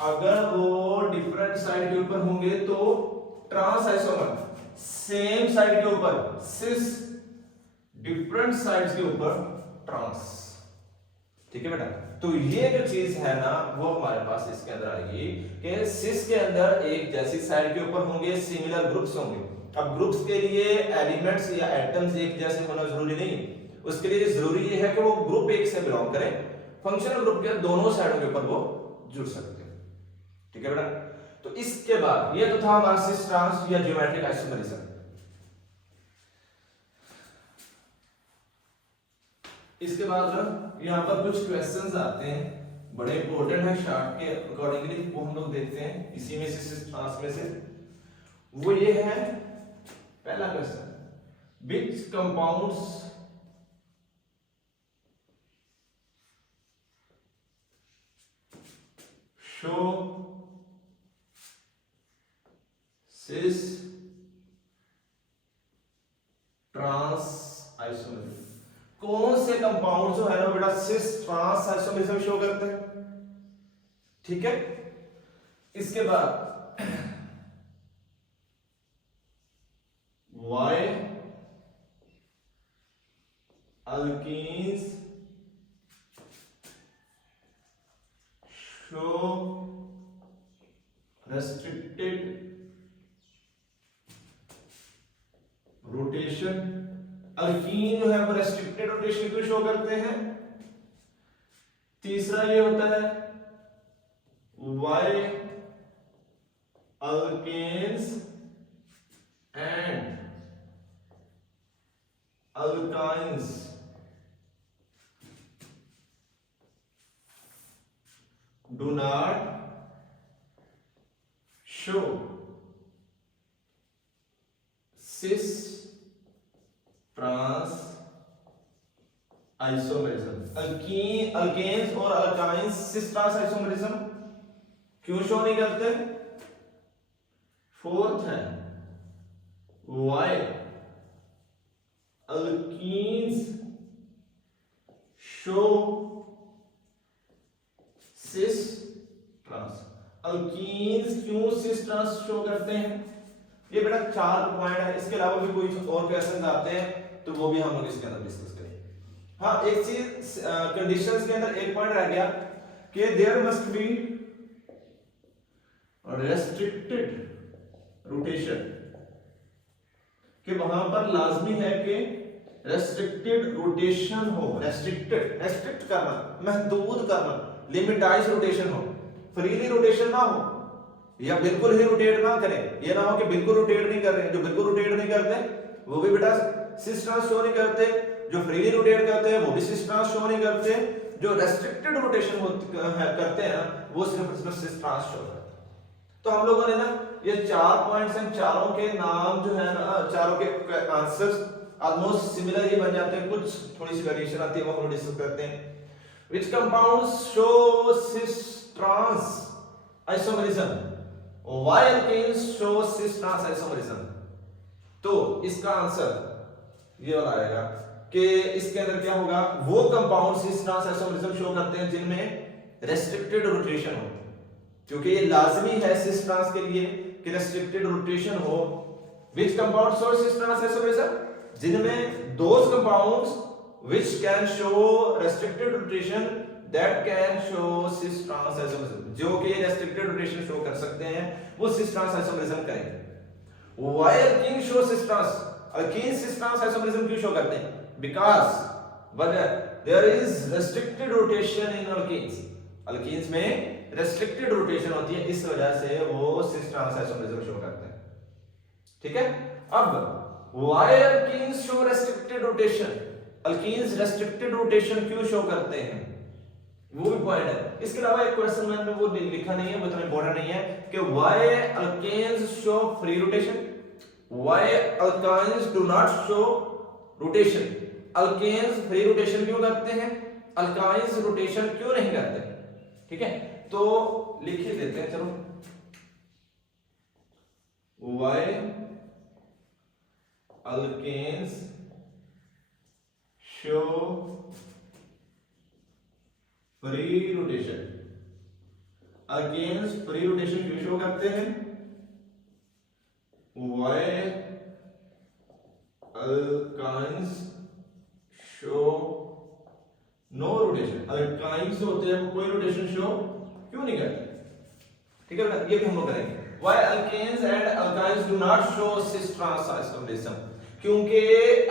अगर वो डिफरेंट साइड के ऊपर होंगे तो ट्रांस आइसोमर। सेम साइड के ऊपर सिस, डिफरेंट साइड्स के ऊपर ट्रांस। ठीक है बेटा, तो ये जो चीज है ना वो हमारे पास इसके अंदर आएगी कि सिस के अंदर एक जैसी साइड के ऊपर होंगे, सिमिलर ग्रुप्स होंगे। अब ग्रुप्स के लिए एलिमेंट्स या एटम्स एक जैसे होना जरूरी नहीं, उसके लिए जरूरी ये है कि वो ग्रुप एक से बिलोंग करें, फंक्शनल ग्रुप के दोनों साइडों के ऊपर वो जुड़ सकते हैं। ठीक है बेटा, तो इसके बाद ये तो था हमारा सिस ट्रांस या ज्योमेट्रिक आइसोमरिज्म। इसके बाद यहां पर कुछ क्वेश्चंस आते हैं, बड़े इंपॉर्टेंट है, शार्ट के अकॉर्डिंगली वो हम लोग देखते हैं इसी में से सिस ट्रांस में से। वो ये है पहला question, which compounds show cis trans isomerism. कौन से कंपाउंड जो है ना बेटा सिस ट्रांस आइसोमरिज्म शो करते हैं? ठीक है, इसके बाद why alkenes show restricted rotation. Alkene जो है वो रेस्ट्रिक्टेड रोटेशन को शो करते हैं। तीसरा ये होता है why alkanes and alkynes do not show cis trans isomerism. Alkanes और अल्काइंस सिस ट्रांस आइसोमरिज्म क्यों शो नहीं करते? फोर्थ है why alkenes show cis trans. Alkenes क्यों सिस ट्रांस शो करते हैं? ये बेटा 4 पॉइंट है, इसके अलावा भी कोई और क्वेश्चंस आते हैं तो वो भी हम लोग इसके अंदर डिस्कस करेंगे। हाँ, एक चीज कंडीशंस के अंदर एक पॉइंट रह गया कि there must be restricted rotation, कि वहां पर लाजमी है कि रेस्ट्रिक्टेड रोटेशन हो। रेस्ट्रिक्ट करना, महदूद करना, लिमिटाइज रोटेशन हो, फ्रीली रोटेशन ना हो या बिल्कुल ही रोटेट ना करें। ये ना हो कि बिल्कुल रोटेट नहीं कर रहे, जो बिल्कुल रोटेट नहीं करते वो भी बेटा सिस ट्रांस शो नहीं करते, जो फ्रीली रोटेट करते हैं वो भी सिस ट्रांस शो नहीं करते, जो रेस्ट्रिक्टेड रोटेशन करते हैं वो सिर्फ सिस ट्रांस शो करते हैं। तो हम लोगों ने ना ये 4 पॉइंट्स हैं, चारों के नाम जो है ना, चारों के आंसर्स ऑलमोस्ट सिमिलर ही बन जाते हैं, कुछ थोड़ी सी वेरिएशन आती है वो हम डिस्कस करते हैं। Which compounds show cis trans isomerism? Why alkanes show cis trans isomerism? तो इसका आंसर ये वाला आएगा कि इसके अंदर क्या होगा, वो compound cis trans isomerism show करते हैं जिनमें रेस्ट्रिक्टेड रोटेशन हो, क्योंकि ये लाजमी है cis trans के लिए कि रेस्ट्रिक्टेड रोटेशन हो Which compound show cis trans isomerism? जिनमें those compounds which can show restricted rotation that can show cis trans isomerism, जो कि restricted rotation show कर सकते हैं वो cis trans isomerism करेंगे. Why alkene show cis trans? Alkene cis trans isomerism क्यों show करते हैं? Because there is restricted rotation in alkenes. Alkenes में restricted rotation होती है, इस वजह से वो cis trans isomerism शो करते हैं. ठीक है. अब why alkenes show restricted rotation? Alkenes restricted rotation क्यों शो करते हैं वो भी पॉइंट है. इसके अलावा एक क्वेश्चन मैंने वो लिखा नहीं है, वो इतना इंपॉर्टेंट नहीं है कि why alkenes show free rotation, why alkenes do not show rotation. alkenes free rotation क्यों करते हैं, alkenes rotation क्यों नहीं करते. ठीक है, तो लिख ही देते हैं. चलो, why alkenes show free rotation. alkenes free rotation क्यों शो करते हैं? why alkenes show no rotation. alkenes होते हैं वो कोई रोटेशन शो क्यों नहीं करते. ठीक है, ये भी हम लोग करेंगे. why alkenes and alkynes do not show cis trans isomerism? क्योंकि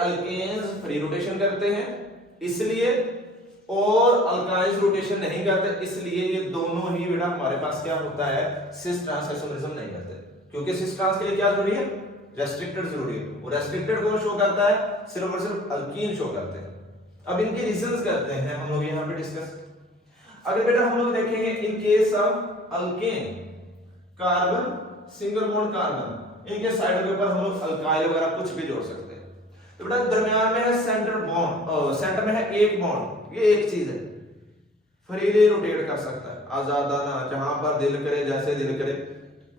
alkenes फ्री रोटेशन करते हैं इसलिए, और alkynes रोटेशन नहीं करते इसलिए ये दोनों ही बेटा हमारे पास क्या होता है, cis trans isomerism नहीं करते. क्योंकि cis trans के लिए क्या जरूरी है, रेस्ट्रिक्टेड जरूरी है. वो रेस्ट्रिक्टेड कौन शो करता है, सिर्फ और सिर्फ alkene शो करते हैं. अब इनके रीजंस करते हैं हम लोग यहाँ पे डिस्कस. अगर बेटा हम लोग देखेंगे in case of alkane, carbon single bond carbon, इनके साइड के ऊपर हम लोग अल्काइल वगैरह कुछ भी जोड़ सकते हैं. तो बेटा दरमियान में है सेंटर बॉन्ड, सेंटर में है एक बॉन्ड, ये एक चीज है, फ्रीली रोटेट कर सकता है आजादाना, जहां पर दिल करे जैसे दिल करे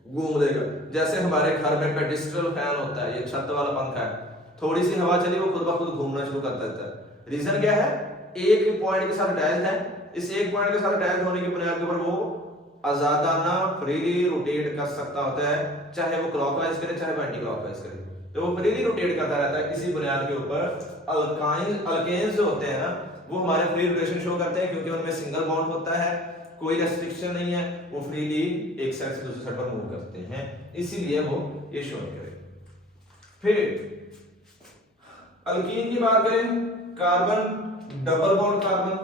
घूम देगा. जैसे हमारे घर में पेडिस्ट्रल फैन होता है, ये छत वाला पंखा है, थोड़ी सी हवा चली वो खुद ब खुद घूमना शुरू कर देता है. रीजन क्या है, एक पॉइंट के साथ अटैच है, इस एक पॉइंट के साथ अटैच होने की बुनियाद के ऊपर वो आजादाना फ्रीली रोटेट कर सकता होता है, चाहे वो क्लॉकवाइज करे चाहे वो एंटी क्लॉकवाइज करे, तो वो फ्रीली रोटेट करता रहता है. इसी बुनियाद के ऊपर अल्केन्स जो होते हैं ना वो हमारे फ्री रोटेशन शो करते हैं, क्योंकि उनमें सिंगल बॉन्ड होता है, कोई रेस्ट्रिक्शन नहीं है, वो फ्रीली एक साइड से दूसरी साइड पर मूव करते हैं, इसीलिए वो ये शो करे. फिर अल्कीन की बात करें, कार्बन डबल बॉन्ड कार्बन,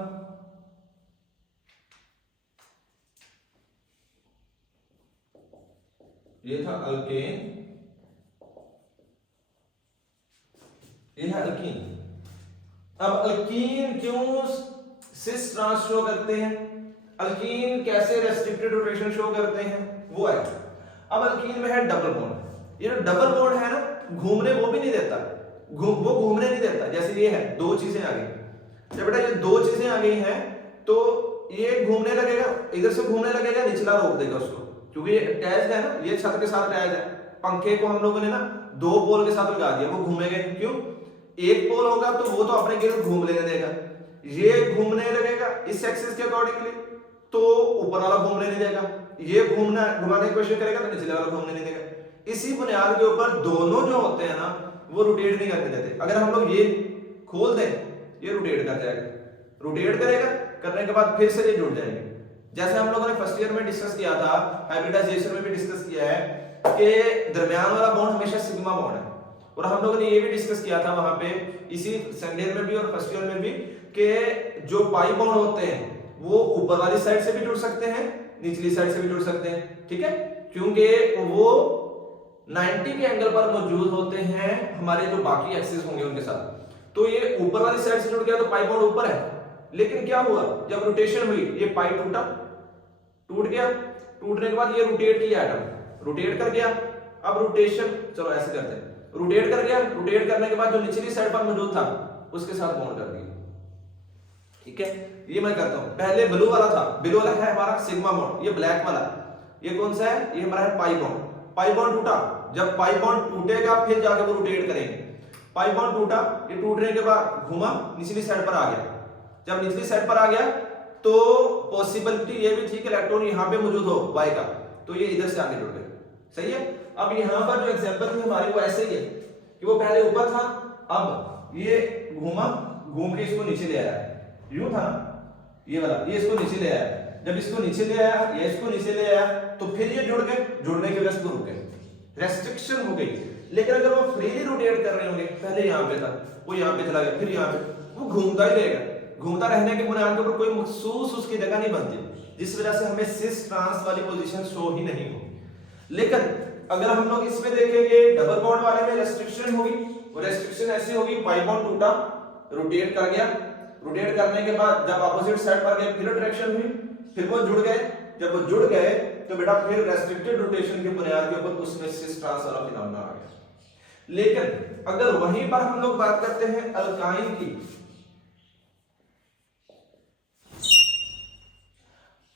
ये था अल्केन, ये है अल्कीन. अब अल्कीन क्यों सिस ट्रांस शो करते हैं, अल्कीन कैसे रेस्ट्रिक्टेड रोटेशन शो करते हैं वो है. अब अल्कीन में है डबल बॉन्ड, ये जो डबल बॉन्ड है ना घूमने वो भी नहीं देता, वो घूमने नहीं देता. जैसे ये है, दो चीजें आ गई, जब बेटा ये दो चीजें आ गई हैं तो ये घूमने लगेगा, इधर से घूमने लगेगा, निचला रोक देगा उसको, क्योंकि ये अटैच है ना, ये छत के साथ अटैच है. पंखे को हम लोगों ने ना दो पोल के साथ लगा दिया, वो घूमेगा क्यों, एक पोल होगा तो वो तो अपने गिर्द घूम लेने देगा, ये घूमने लगेगा इस एक्सिस के अकॉर्डिंगली तो ऊपर वाला घूमने नहीं देगा, ये घुमाने की कोशिश करेगा तो निचले वाला घूमने नहीं देगा. इसी बुनियाद के ऊपर दोनों जो होते हैं ना वो रोटेट नहीं करने देते. अगर हम लोग ये खोल दें ये रोटेट कर जाएगा, रोटेट करेगा, करने के बाद फिर से ये जुड़ जाएंगे. जैसे हम लोगों ने फर्स्ट ईयर में डिस्कस किया था, हाइब्रिडाइजेशन में भी डिस्कस किया है कि दरमियान वाला बॉन्ड हमेशा सिग्मा बॉन्ड है, और हम लोगों ने ये भी डिस्कस किया था वहां पे इसी सेकंड ईयर में भी और फर्स्ट ईयर में भी कि जो पाई बॉन्ड होते हैं वो ऊपर वाली साइड से भी जुड़ सकते हैं, निचली साइड से भी जुड़ सकते हैं. ठीक है, क्योंकि वो 90 के एंगल पर मौजूद होते हैं हमारे जो बाकी एक्सिस होंगे उनके साथ. तो ये ऊपर वाली साइड से जुड़ गया तो पाई बॉन्ड ऊपर है, लेकिन क्या हुआ जब रोटेशन हुई ये पाई टूट गया, टूटने के बाद ये रोटेट किया एटम, रोटेट कर गया. अब रोटेशन चलो ऐसे करते हैं, रोटेट कर गया, रोटेट करने के बाद जो निचली साइड पर मौजूद था उसके साथ बॉन्ड कर दिया. ठीक है, ये मैं करता हूं. पहले ब्लू वाला था, ब्लू वाला है हमारा सिग्मा बॉन्ड, ये ब्लैक वाला ये कौन सा है, ये हमारा है पाई बॉन्ड. पाई बॉन्ड टूटा, जब पाई बॉन्ड टूटेगा फिर जाके वो रोटेट करेंगे. पाई बॉन्ड टूटा, ये टूटने के बाद घुमा निचली साइड पर आ गया, जब निचली साइड पर आ गया तो पॉसिबिलिटी ये भी थी कि इलेक्ट्रॉन यहां पे मौजूद हो y का, तो ये इधर से आगे जुड़ गए. सही है, अब यहाँ पर जो एग्जांपल थी हमारी वो ऐसे ही है कि वो पहले ऊपर था, अब ये घूमा, घूम के इसको नीचे ले आया, यूं था ना ये वाला, ये इसको नीचे ले आया, जब इसको नीचे ले आया या इसको नीचे ले आया तो फिर ये जुड़ गए, जुड़ने की वजह से रुक गए, रेस्ट्रिक्शन हो गई। लेकिन अगर वो फ्रीली रोटेट कर रहे होंगे, पहले यहाँ पे था, वो यहाँ पे चला गया, फिर यहाँ पे, वो घूमता ही रहेगा, घूमता रहने के बुनियाद के ऊपर कोई मखसूस उसकी जगह नहीं बनती, जिस वजह से हमें सिस ट्रांस वाली पोजीशन शो ही नहीं होगी। लेकिन अगर हम लोग इसमें देखेंगे डबल बॉन्ड वाले में रेस्ट्रिक्शन होगी, वो रेस्ट्रिक्शन ऐसी होगी, पाई बॉन्ड टूटा, रोटेट कर गया, रोटेट करने के बाद जब अपोजिट साइड पर गए फिर अट्रैक्शन हुई, फिर वो जुड़ गए, जब वो जुड़ गए तो बेटा फिर रेस्ट्रिक्टेड रोटेशन के बुनियाद के ऊपर उसमें सिस ट्रांस वाला फिनोमेना आ गया। लेकिन अगर वहीं पर हम लोग बात करते हैं अल्काइन की,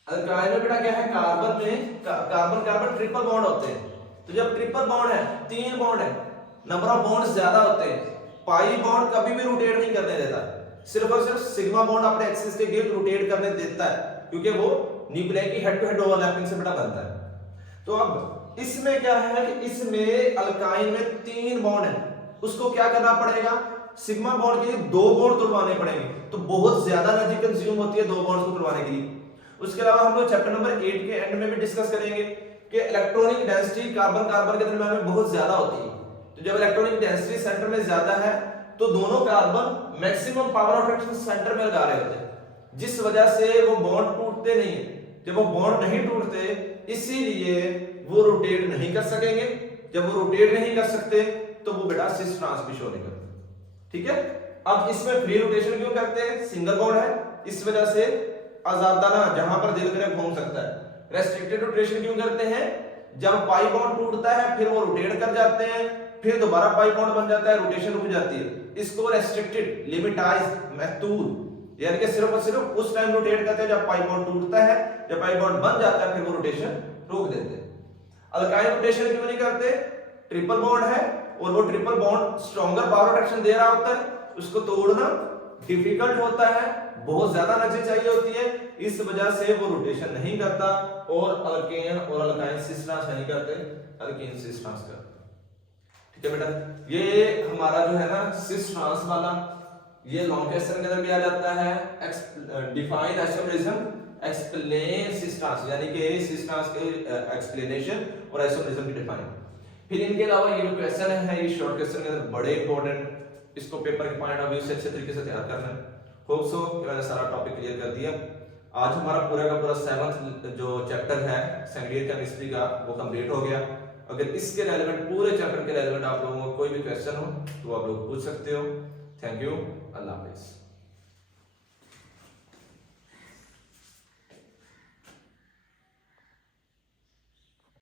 अल्काइन में बेटा क्या है, कार्बन में कार्बन कार्बन ट्रिपल बॉन्ड होते हैं, तो जब ट्रिपल बॉन्ड है, 3 बॉन्ड है, नंबर ऑफ बॉन्ड्स ज्यादा होते हैं, पाई बॉन्ड कभी भी रोटेट नहीं करने देता, सिर्फ और सिर्फ सिग्मा बॉन्ड अपने एक्सिस के गिर्द रोटेट करने देता है, क्योंकि वो न्यूक्लियाई की हेड टू हेड ओवरलैपिंग से बेटा बनता है। तो अब इसमें क्या है कि इसमें अल्काइन में 3 बॉन्ड है, उसको क्या करना पड़ेगा, सिग्मा बॉन्ड के लिए 2 बॉन्ड तुड़वाने पड़ेंगे, तो बहुत ज्यादा एनर्जी कंज्यूम होती है 2 बॉन्ड्स को तुड़वाने के लिए। उसके अलावा हम लोग चैप्टर नंबर 8 के एंड में भी डिस्कस करेंगे कि इलेक्ट्रॉनिक डेंसिटी कार्बन कार्बन के दरमियान में बहुत ज्यादा होती है, तो जब इलेक्ट्रॉनिक डेंसिटी सेंटर में ज्यादा है तो दोनों carbon maximum power of attraction centre में लगा रहे होते हैं, जिस वजह से वो बॉन्ड टूटते नहीं है। जब वो बॉन्ड नहीं टूटते इसीलिए वो रोटेट नहीं कर सकेंगे, जब वो रोटेट नहीं कर सकते तो वो बेटा सिस ट्रांस भी शो नहीं करते। ठीक है, अब इसमें फ्री रोटेशन क्यों करते हैं, सिंगल बॉन्ड है, इस वजह से आजादाना जहां पर दिल करे घूम सकता है। रेस्ट्रिक्टेड रोटेशन क्यों करते हैं, जब पाई बॉन्ड टूटता है फिर वो रोटेट कर जाते हैं, फिर दोबारा पाई बॉन्ड बन जाता है, रोटेशन रुक जाती है, इसको रेस्ट्रिक्टेड लिमिटाइज्ड मेथड, यानी कि सिर्फ और सिर्फ उस टाइम रोटेट करते हैं जब पाई बॉन्ड टूटता है, जब पाई बॉन्ड बन जाता है फिर वो रोटेशन रोक देते हैं। अल्काइन रोटेशन क्यों नहीं करते, ट्रिपल बॉन्ड है और वो triple bond stronger power attraction दे रहा होता है, उसको तोड़ना डिफिकल्ट होता है, बहुत ज्यादा एनर्जी चाहिए होती है, इस वजह से वो रोटेशन नहीं करता, और अल्केन और अल्काइन सिस ट्रांस नहीं करते, अल्कीन सिस ट्रांस करते। ठीक है बेटा, ये हमारा जो है ना सिस ट्रांस वाला, ये लॉन्ग क्वेश्चन के अंदर भी आ जाता है, define isomerism, explain cis trans, यानी कि सिस ट्रांस के एक्सप्लेनेशन और आइसोमरिज्म की डिफाइन। फिर इनके अलावा ये जो क्वेश्चन है, ये शॉर्ट क्वेश्चन के अंदर बड़े इंपॉर्टेंट, इसको पेपर के पॉइंट ऑफ व्यू से अच्छे तरीके से तैयार करना है। होप सो कि मैंने सारा टॉपिक क्लियर कर दिया। आज हमारा पूरा का पूरा 7th जो चैप्टर है सेकेंड केमिस्ट्री का वो कंप्लीट हो गया। अगर इसके रेलेवेंट पूरे चैप्टर के रेलेवेंट आप लोगों को कोई भी क्वेश्चन हो तो आप लोग पूछ सकते हो। थैंक यू, अल्लाह हाफिज़।